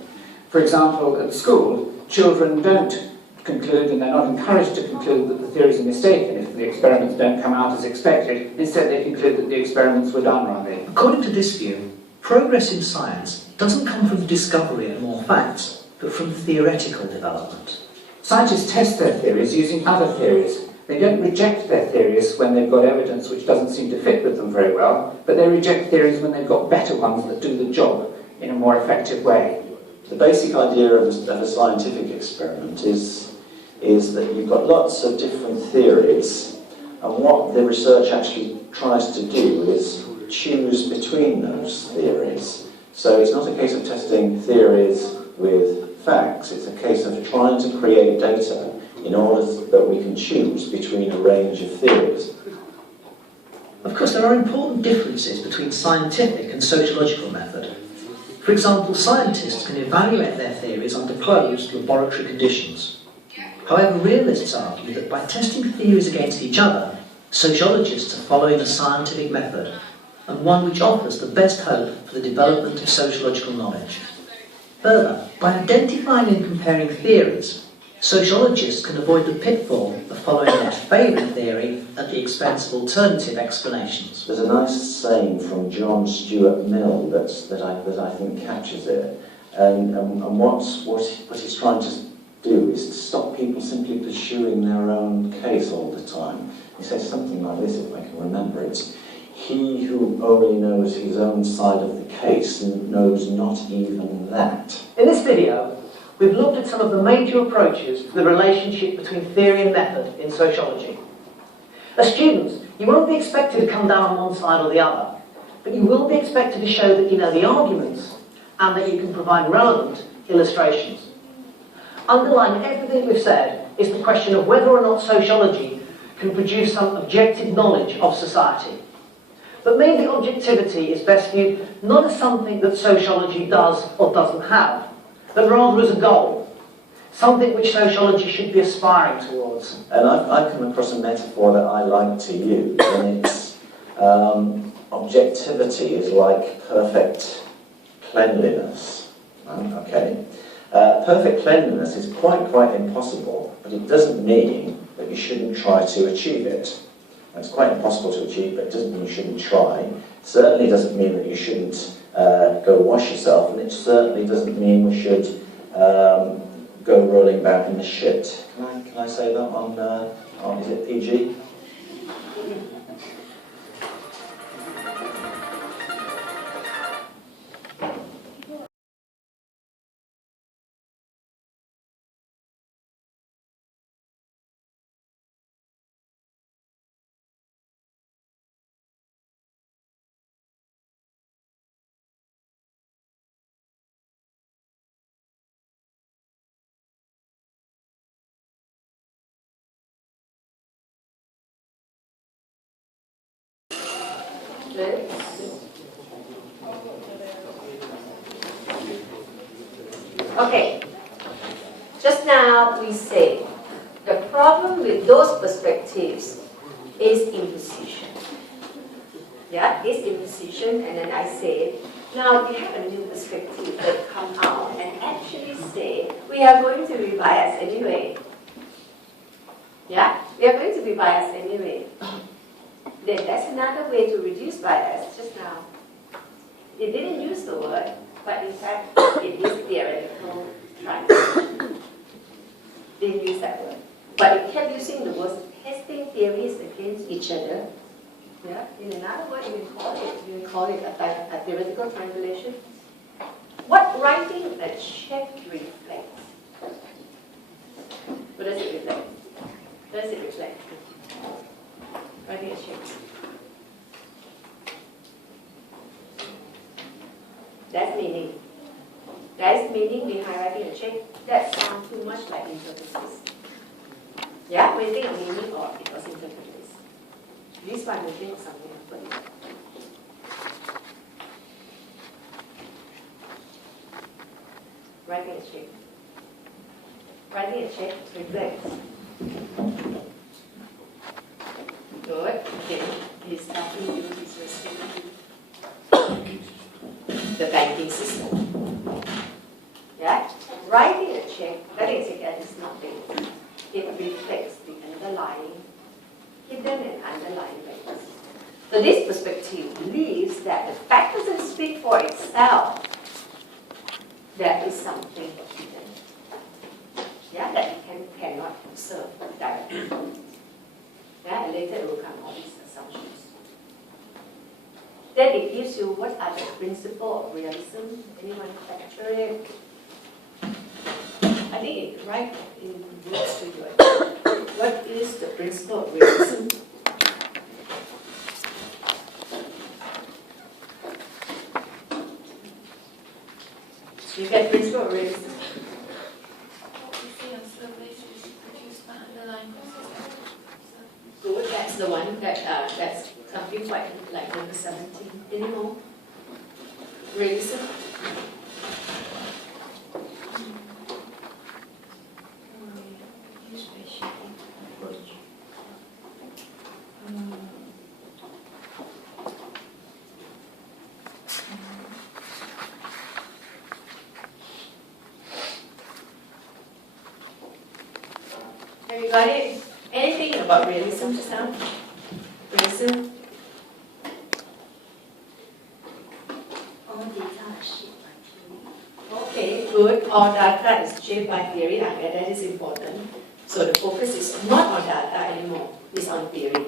For example, at school, children don't conclude, and they're not encouraged to conclude, that the theories are mistaken if the experiments don't come out as expected. Instead, they conclude that the experiments were done wrongly. According to this view, progress in science doesn't come from the discovery of more facts, but from theoretical development. Scientists test their theories using other theories. They don't reject their theories when they've got evidence which doesn't seem to fit with them very well, but they reject theories when they've got better ones that do the job in a more effective way. The basic idea of a scientific experiment is that you've got lots of different theories, and what the research actually tries to do is choose between those theories. So it's not a case of testing theories with facts, it's a case of trying to create data in order that we can choose between a range of theories. Of course, there are important differences between scientific and sociological method. For example, scientists can evaluate their theories under closed laboratory conditions. However, realists argue that by testing theories against each other, sociologists are following a scientific method, and one which offers the best hope for the development of sociological knowledge. Further, by identifying and comparing theories, sociologists can avoid the pitfall of following their favourite theory at the expense of alternative explanations. There's a nice saying from John Stuart Mill that I think captures it, and what he's trying to do is to stop people simply pursuing their own case all the time. He says something like this, if I can remember it: "He who only knows his own side of the case knows not even that." In this video, we've looked at some of the major approaches to the relationship between theory and method in sociology. As students, you won't be expected to come down on one side or the other, but you will be expected to show that you know the arguments and that you can provide relevant illustrations. Underlying everything we've said is the question of whether or not sociology can produce some objective knowledge of society. But maybe objectivity is best viewed not as something that sociology does or doesn't have, but rather as a goal, something which sociology should be aspiring towards. And I've come across a metaphor that I like to use, and it's objectivity is like perfect cleanliness. Okay? Perfect cleanliness is quite impossible, but it doesn't mean that you shouldn't try to achieve it. It's quite impossible to achieve, but it doesn't mean you shouldn't try. It certainly doesn't mean that you shouldn't go wash yourself, and it certainly doesn't mean we should go rolling about in the shit. Can I say that on is it PG? Okay, just now we say the problem with those perspectives is imposition. Yeah, is imposition, and then I say, now we have a new perspective that come out and actually say we are going to be biased anyway. Yeah, we are going to be biased anyway. Then that's another way to reduce bias just now. It didn't use the word, but in fact it is theoretical translation. Didn't use that word. But it kept using the words testing theories against each other. Yeah? In another word, you can call it a theoretical triangulation. What writing a check reflects? What does it reflect? What does it reflect? Writing a check. That's meaning. That's meaning behind writing a check. That sounds too much like interpretation. Yeah, when you think of meaning or it was interpretation. This one we think of something else. Writing a check. Writing a check reflects. Good. Okay. He's helping you, he's respecting the banking system. Yeah? Writing a check, writing a check is nothing. It reflects the underlying, hidden and underlying values. So this perspective believes that the fact doesn't speak for itself. There is something hidden. Yeah, that you cannot observe directly. Yeah, and later it will come all these assumptions. Then it gives you what are the principles of realism. Anyone capture it? I think it right in words to you. What is the principle of realism? You get principle of realism? Good, that's the one that's something quite like number 17. Any more? Realism? Have you got it? Anything about realism just now? Realism? All data are shaped by theory. Okay, good. All data is shaped by theory, and that is important. So the focus is not on data anymore, it's on theory.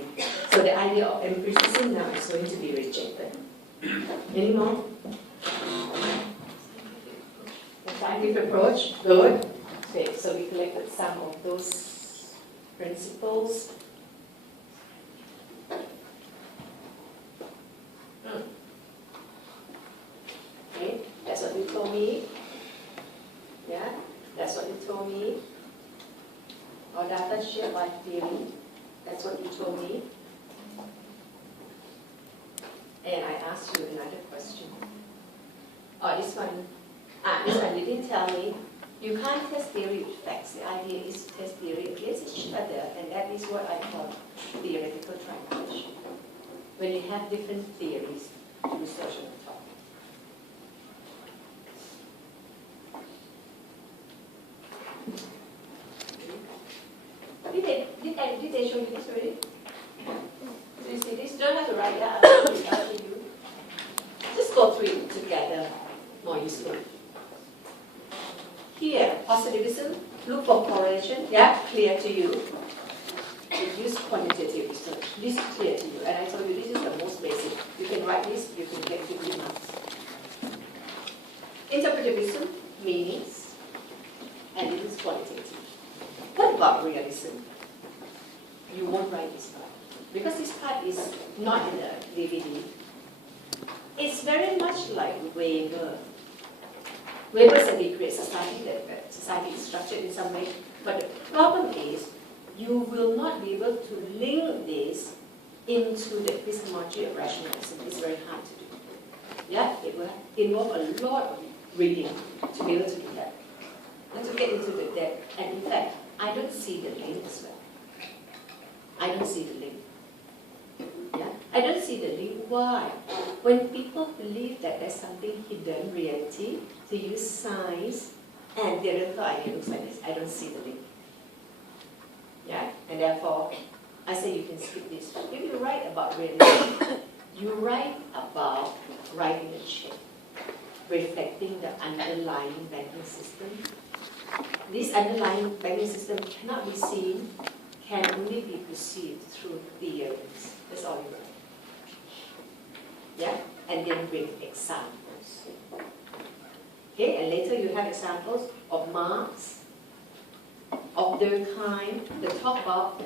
So the idea of empiricism now is going to be rejected. Any more? The scientific approach, good. Okay, so we collected some of those principles. Okay, that's what you told me. Yeah, that's what you told me. Or data shared by theory. That's what you told me. And I asked you another question. Oh, this one. This one you didn't tell me. You can't test theory with facts. The idea is to test theory against each other, and that is what I call theoretical triangulation. When you have different theories to research on the topic. Did they show you this already? Do you see this? You don't have to write it out. I'll show it to you. Just go through it together. More useful. Here, positivism, look for correlation. Yeah, clear to you. Use quantitative research. This is clear to you. And I told you this is the most basic. You can write this, you can get 50 marks. Interpretivism, meanings, and it is qualitative. What about realism? You won't write this part. Because this part is not in the DVD. It's very much like Weber. Weber said he creates society, that society is structured in some way. But the problem is, you will not be able to link this into the epistemology of rationalism. It's very hard to do. Yeah, it will involve a lot of reading to be able to do that. And to get into the depth. And in fact, I don't see the link as well. I don't see the link. Yeah? I don't see the link. Why? When people believe that there's something hidden, reality, to use science and theoretical idea looks like this, I don't see the link. Yeah? And therefore, I say you can skip this. If you write about realism, you write about writing a check, reflecting the underlying banking system. This underlying banking system cannot be seen, can only be perceived through theories. That's all you write. Yeah? And then bring examples. Okay? And later you have examples of Marx, of Durkheim, that talk about,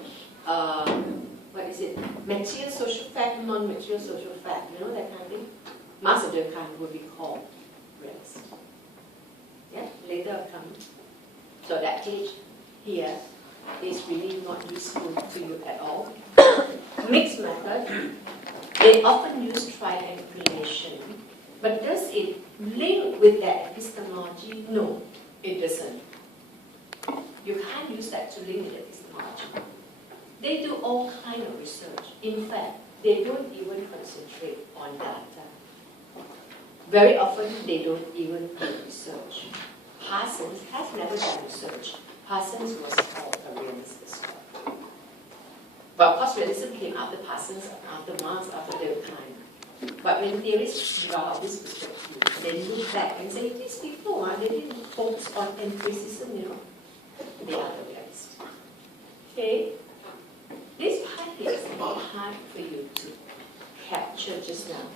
what is it? Material social fact, non-material social fact. You know that kind of thing? Marx and Durkheim would be called realists. Yeah? Later I'll come. So that page here is really not useful to you at all. Mixed method, they often use triangulation. But does it link with that epistemology? No, it doesn't. You can't use that to link with epistemology. They do all kinds of research. In fact, they don't even concentrate on data. Very often, they don't even do research. Parsons has never done research. Parsons was called a realist as well. But of course, realism came after Parsons, after Marx, after Durkheim. But when theorists develop this perspective, they look back and say, these people, they didn't focus on empiricism, you know. They are the realists. Okay? This part is hard for you to capture just now.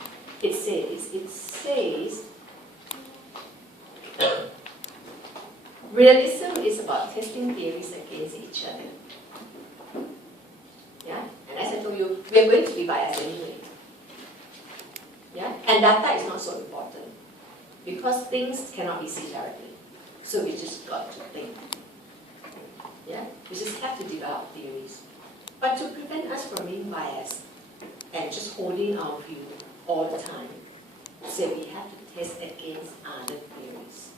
It says, realism is about testing theories against each other. Yeah? And as I told you, we are going to be biased anyway. Yeah? And data is not so important because things cannot be seen directly. So we just got to think. Yeah? We just have to develop theories. But to prevent us from being biased and just holding our view all the time, so we have to test against other theories.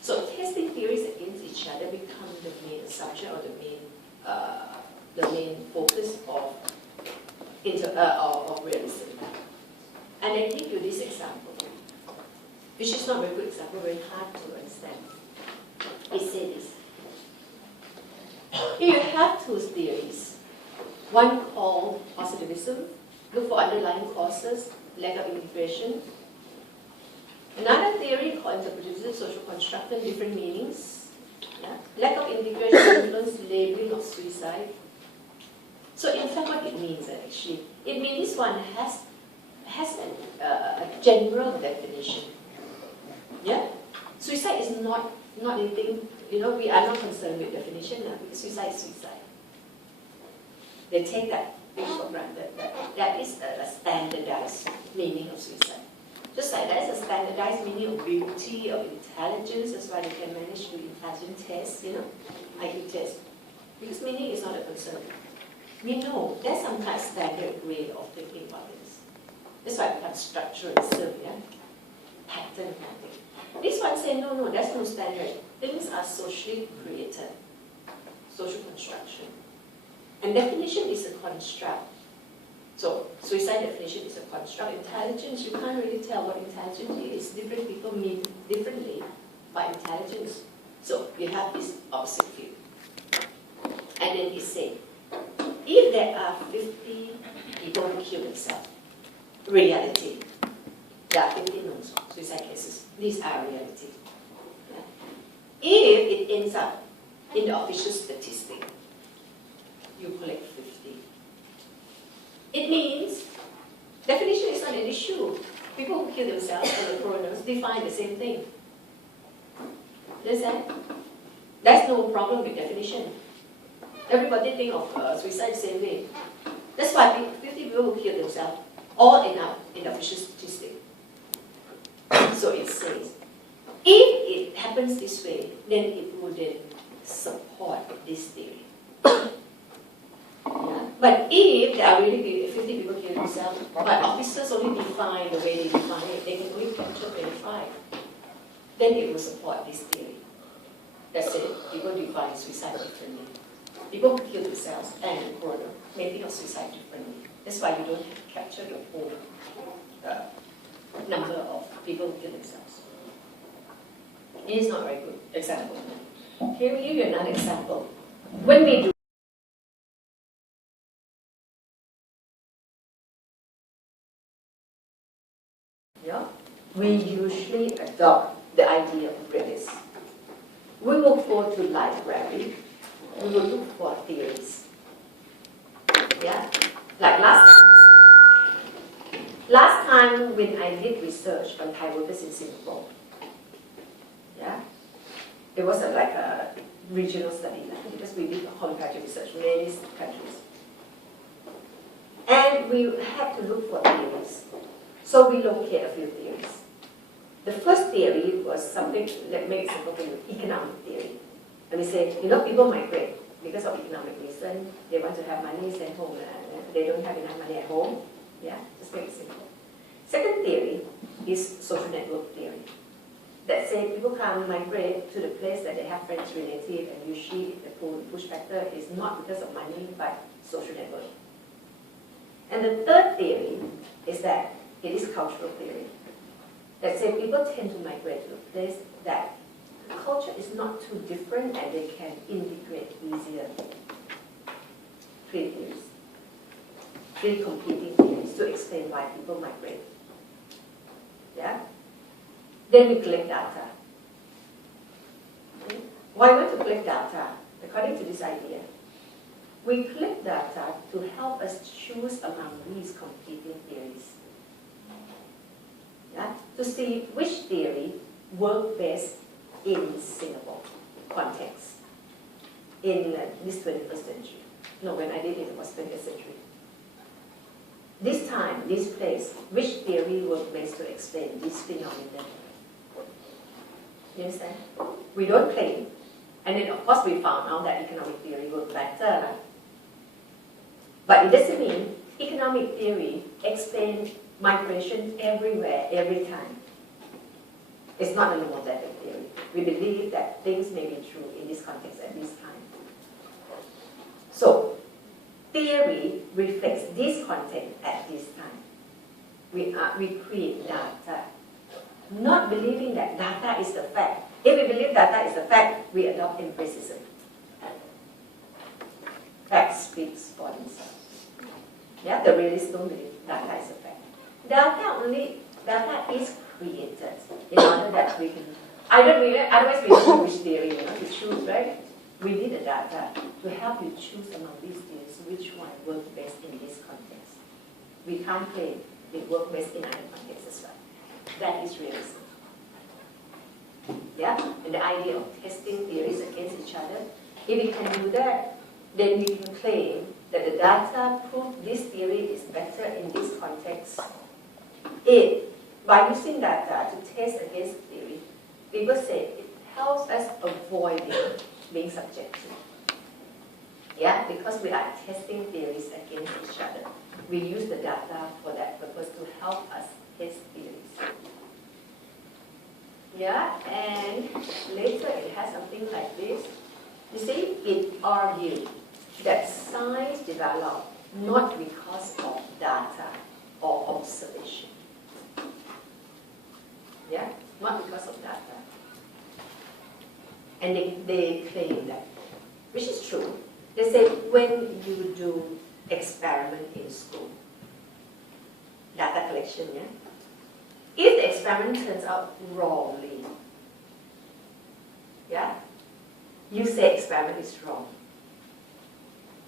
So testing theories against each other become the main subject or the main focus of realism. And I give you this example, which is not a very good example, very hard to understand. It says this. Here you have two theories. One called positivism, look for underlying causes, lack of integration. Another theory called interpretative social construction, different meanings. Yeah? Lack of integration influence labeling of suicide. So in fact what it means actually, it means this one has a general definition. Yeah? Suicide is not anything, we are not concerned with definition because suicide is suicide. They take that for granted. That is a standardized meaning of suicide. Just like that is a standardized meaning of beauty, of intelligence. That's why they can manage to do intelligence tests, IQ tests. Because meaning is not a concern. We know there's some kind of standard way of thinking about this. That's why we have structuralism, pattern kind of thing. This one says, no, there's no standard. Things are socially created. Social construction. And definition is a construct. So, suicide definition is a construct. Intelligence, you can't really tell what intelligence is. Different people mean differently by intelligence. So, you have this opposite view. And then he said, if there are 50 people who kill themselves, reality, there are 50 suicide cases. These are reality. Yeah. If it ends up in the official statistic, you collect 50. It means, definition is not an issue. People who kill themselves and the coroners define the same thing. Understand? There's no problem with definition. Everybody think of suicide the same way. That's why 50 people who kill themselves all end up in the official statistic. So it says, if it happens this way, then it wouldn't support this theory. Yeah. But if there are really 50 people kill themselves, but officers only define the way they define it, they can only capture 25, then it will support this theory. That's it. People define suicide differently. People who kill themselves and the coroner may think of suicide differently. That's why you don't capture the whole number of people who kill themselves. It is not a very good example. Here we give you another example. When we do we usually adopt the idea of risk. We will go to library. We will look for theories. Yeah, like last time when I did research on Thai workers in Singapore. Yeah, it was like a regional study because we did comparative research in many countries, and we had to look for theories. So we locate a few theories. The first theory was something that makes simple to economic theory. And we say, people migrate because of economic reason. They want to have money sent home. They don't have enough money at home. Yeah, just make it simple. Second theory is social network theory. That say people can migrate to the place that they have friends, relatives, and usually the push factor is not because of money, but social network. And the third theory is that it is cultural theory. That say people tend to migrate to a place that the culture is not too different and they can integrate easier. Three theories. Three competing theories to explain why people migrate. Yeah? Then we collect data. Okay? Why want to collect data? According to this idea, we collect data to help us choose among these competing theories. Yeah? To see which theory works best in Singapore context in this 21st century. No, when I did it was 20th century. This time, this place, which theory works best to explain this phenomenon? You understand? We don't claim. And then of course we found out that economic theory works better. But it doesn't mean economic theory explains migration everywhere, every time. It's not a nomothetic theory. We believe that things may be true in this context at this time. So, theory reflects this context at this time. We create data, not believing that data is the fact. If we believe data is the fact, we adopt empiricism. speaks for itself. Yeah, the realists don't believe data is a fact. Data is created in order that we can, otherwise we don't know which theory to choose, right? We need the data to help you choose among these theories which one works best in this context. We can't claim it works best in other contexts as well. That is realism. Yeah? And the idea of testing theories against each other, if we can do that, then we can claim that the data prove this theory is better in this context. If, by using data to test against theory, people say it helps us avoiding being subjective. Yeah, because we are testing theories against each other. We use the data for that purpose to help us test theories. Yeah, and later it has something like this. You see, it argued that science developed not because of data or observation. Yeah, not because of data. And they claim that, which is true. They say when you do experiment in school, data collection, yeah? If the experiment turns out wrongly, yeah, you say experiment is wrong.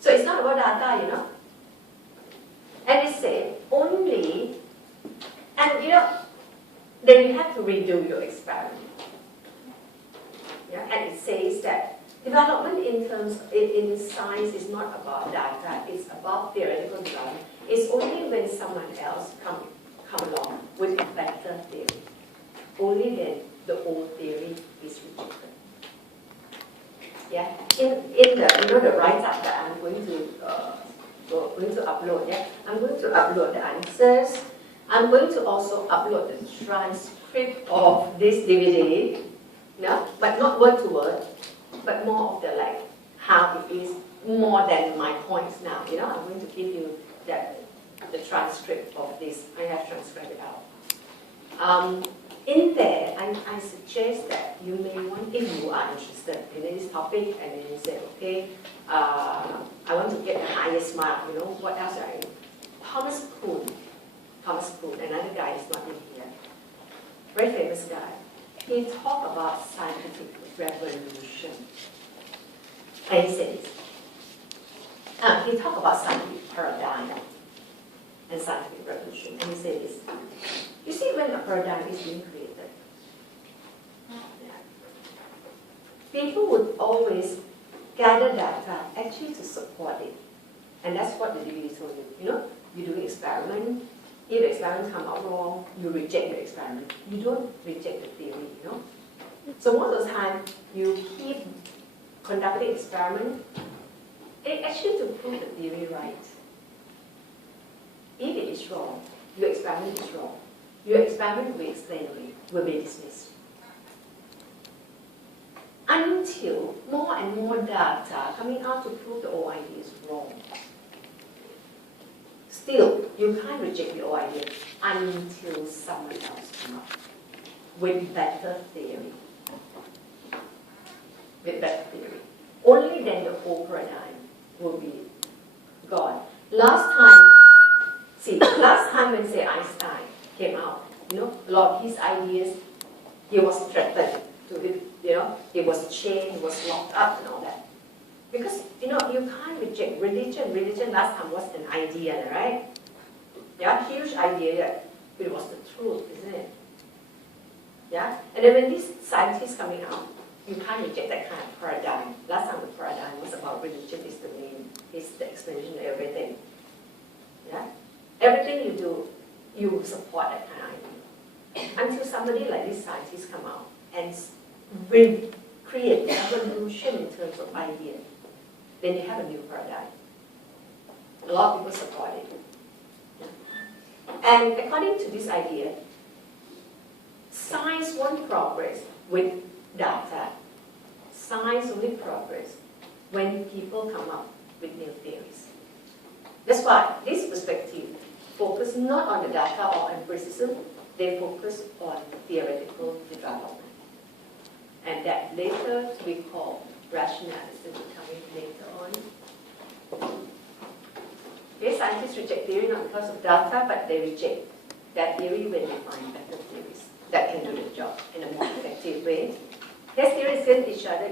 So it's not about data, And they say only, and then you have to redo your experiment. Yeah? And it says that development in science is not about data, it's about theoretical development. It's only when someone else come along with a better theory. Only then the old theory is rejected. Yeah, in the write-up that I'm going to upload. Yeah, I'm going to upload the answers. I'm going to also upload the transcript of this DVD. No, but not word to word, but more of the how it is more than my points now. I'm going to give you the transcript of this. I have transcribed it out. In there, I suggest that you may want, if you are interested in this topic, and then you say, okay, I want to get the highest mark, what else are you? Thomas Kuhn, another guy is not in here, very famous guy. He talked about scientific revolution. And he says, he talked about scientific paradigm and scientific revolution. And he says, you see, when a paradigm is being created, people would always gather data actually to support it. And that's what the DVD told you. You do an experiment. If the experiment comes out wrong, you reject the experiment. You don't reject the theory, So most of the time, you keep conducting experiment, actually to prove the theory right. If it is wrong, your experiment is wrong. Your experiment will explain will be dismissed. Until more and more data coming out to prove the old idea is wrong. Still, you can't reject the old idea until someone else comes up with better theory. Only then the old paradigm will be gone. Last time when, say, Einstein came out, a lot of his ideas, he was threatened to it, he was chained, he was locked up and all that. Because, you can't reject religion. Religion last time was an idea, right? Yeah, huge idea, but it was the truth, isn't it? Yeah? And then when these scientists coming out, you can't reject that kind of paradigm. Last time the paradigm was about religion is the explanation of everything. Yeah? Everything you do, you support that kind of idea. Until somebody like these scientists come out and create a revolution in terms of idea, then you have a new paradigm. A lot of people support it. Yeah. And according to this idea, science won't progress with data. Science only progress when people come up with new theories. That's why this perspective focuses not on the data or empiricism, they focus on theoretical development. And that later we call rationalism, coming later on. Okay, scientists reject theory not because of data, but they reject that theory when they find better theories that can do the job in a more effective way. Yes, theories against each other.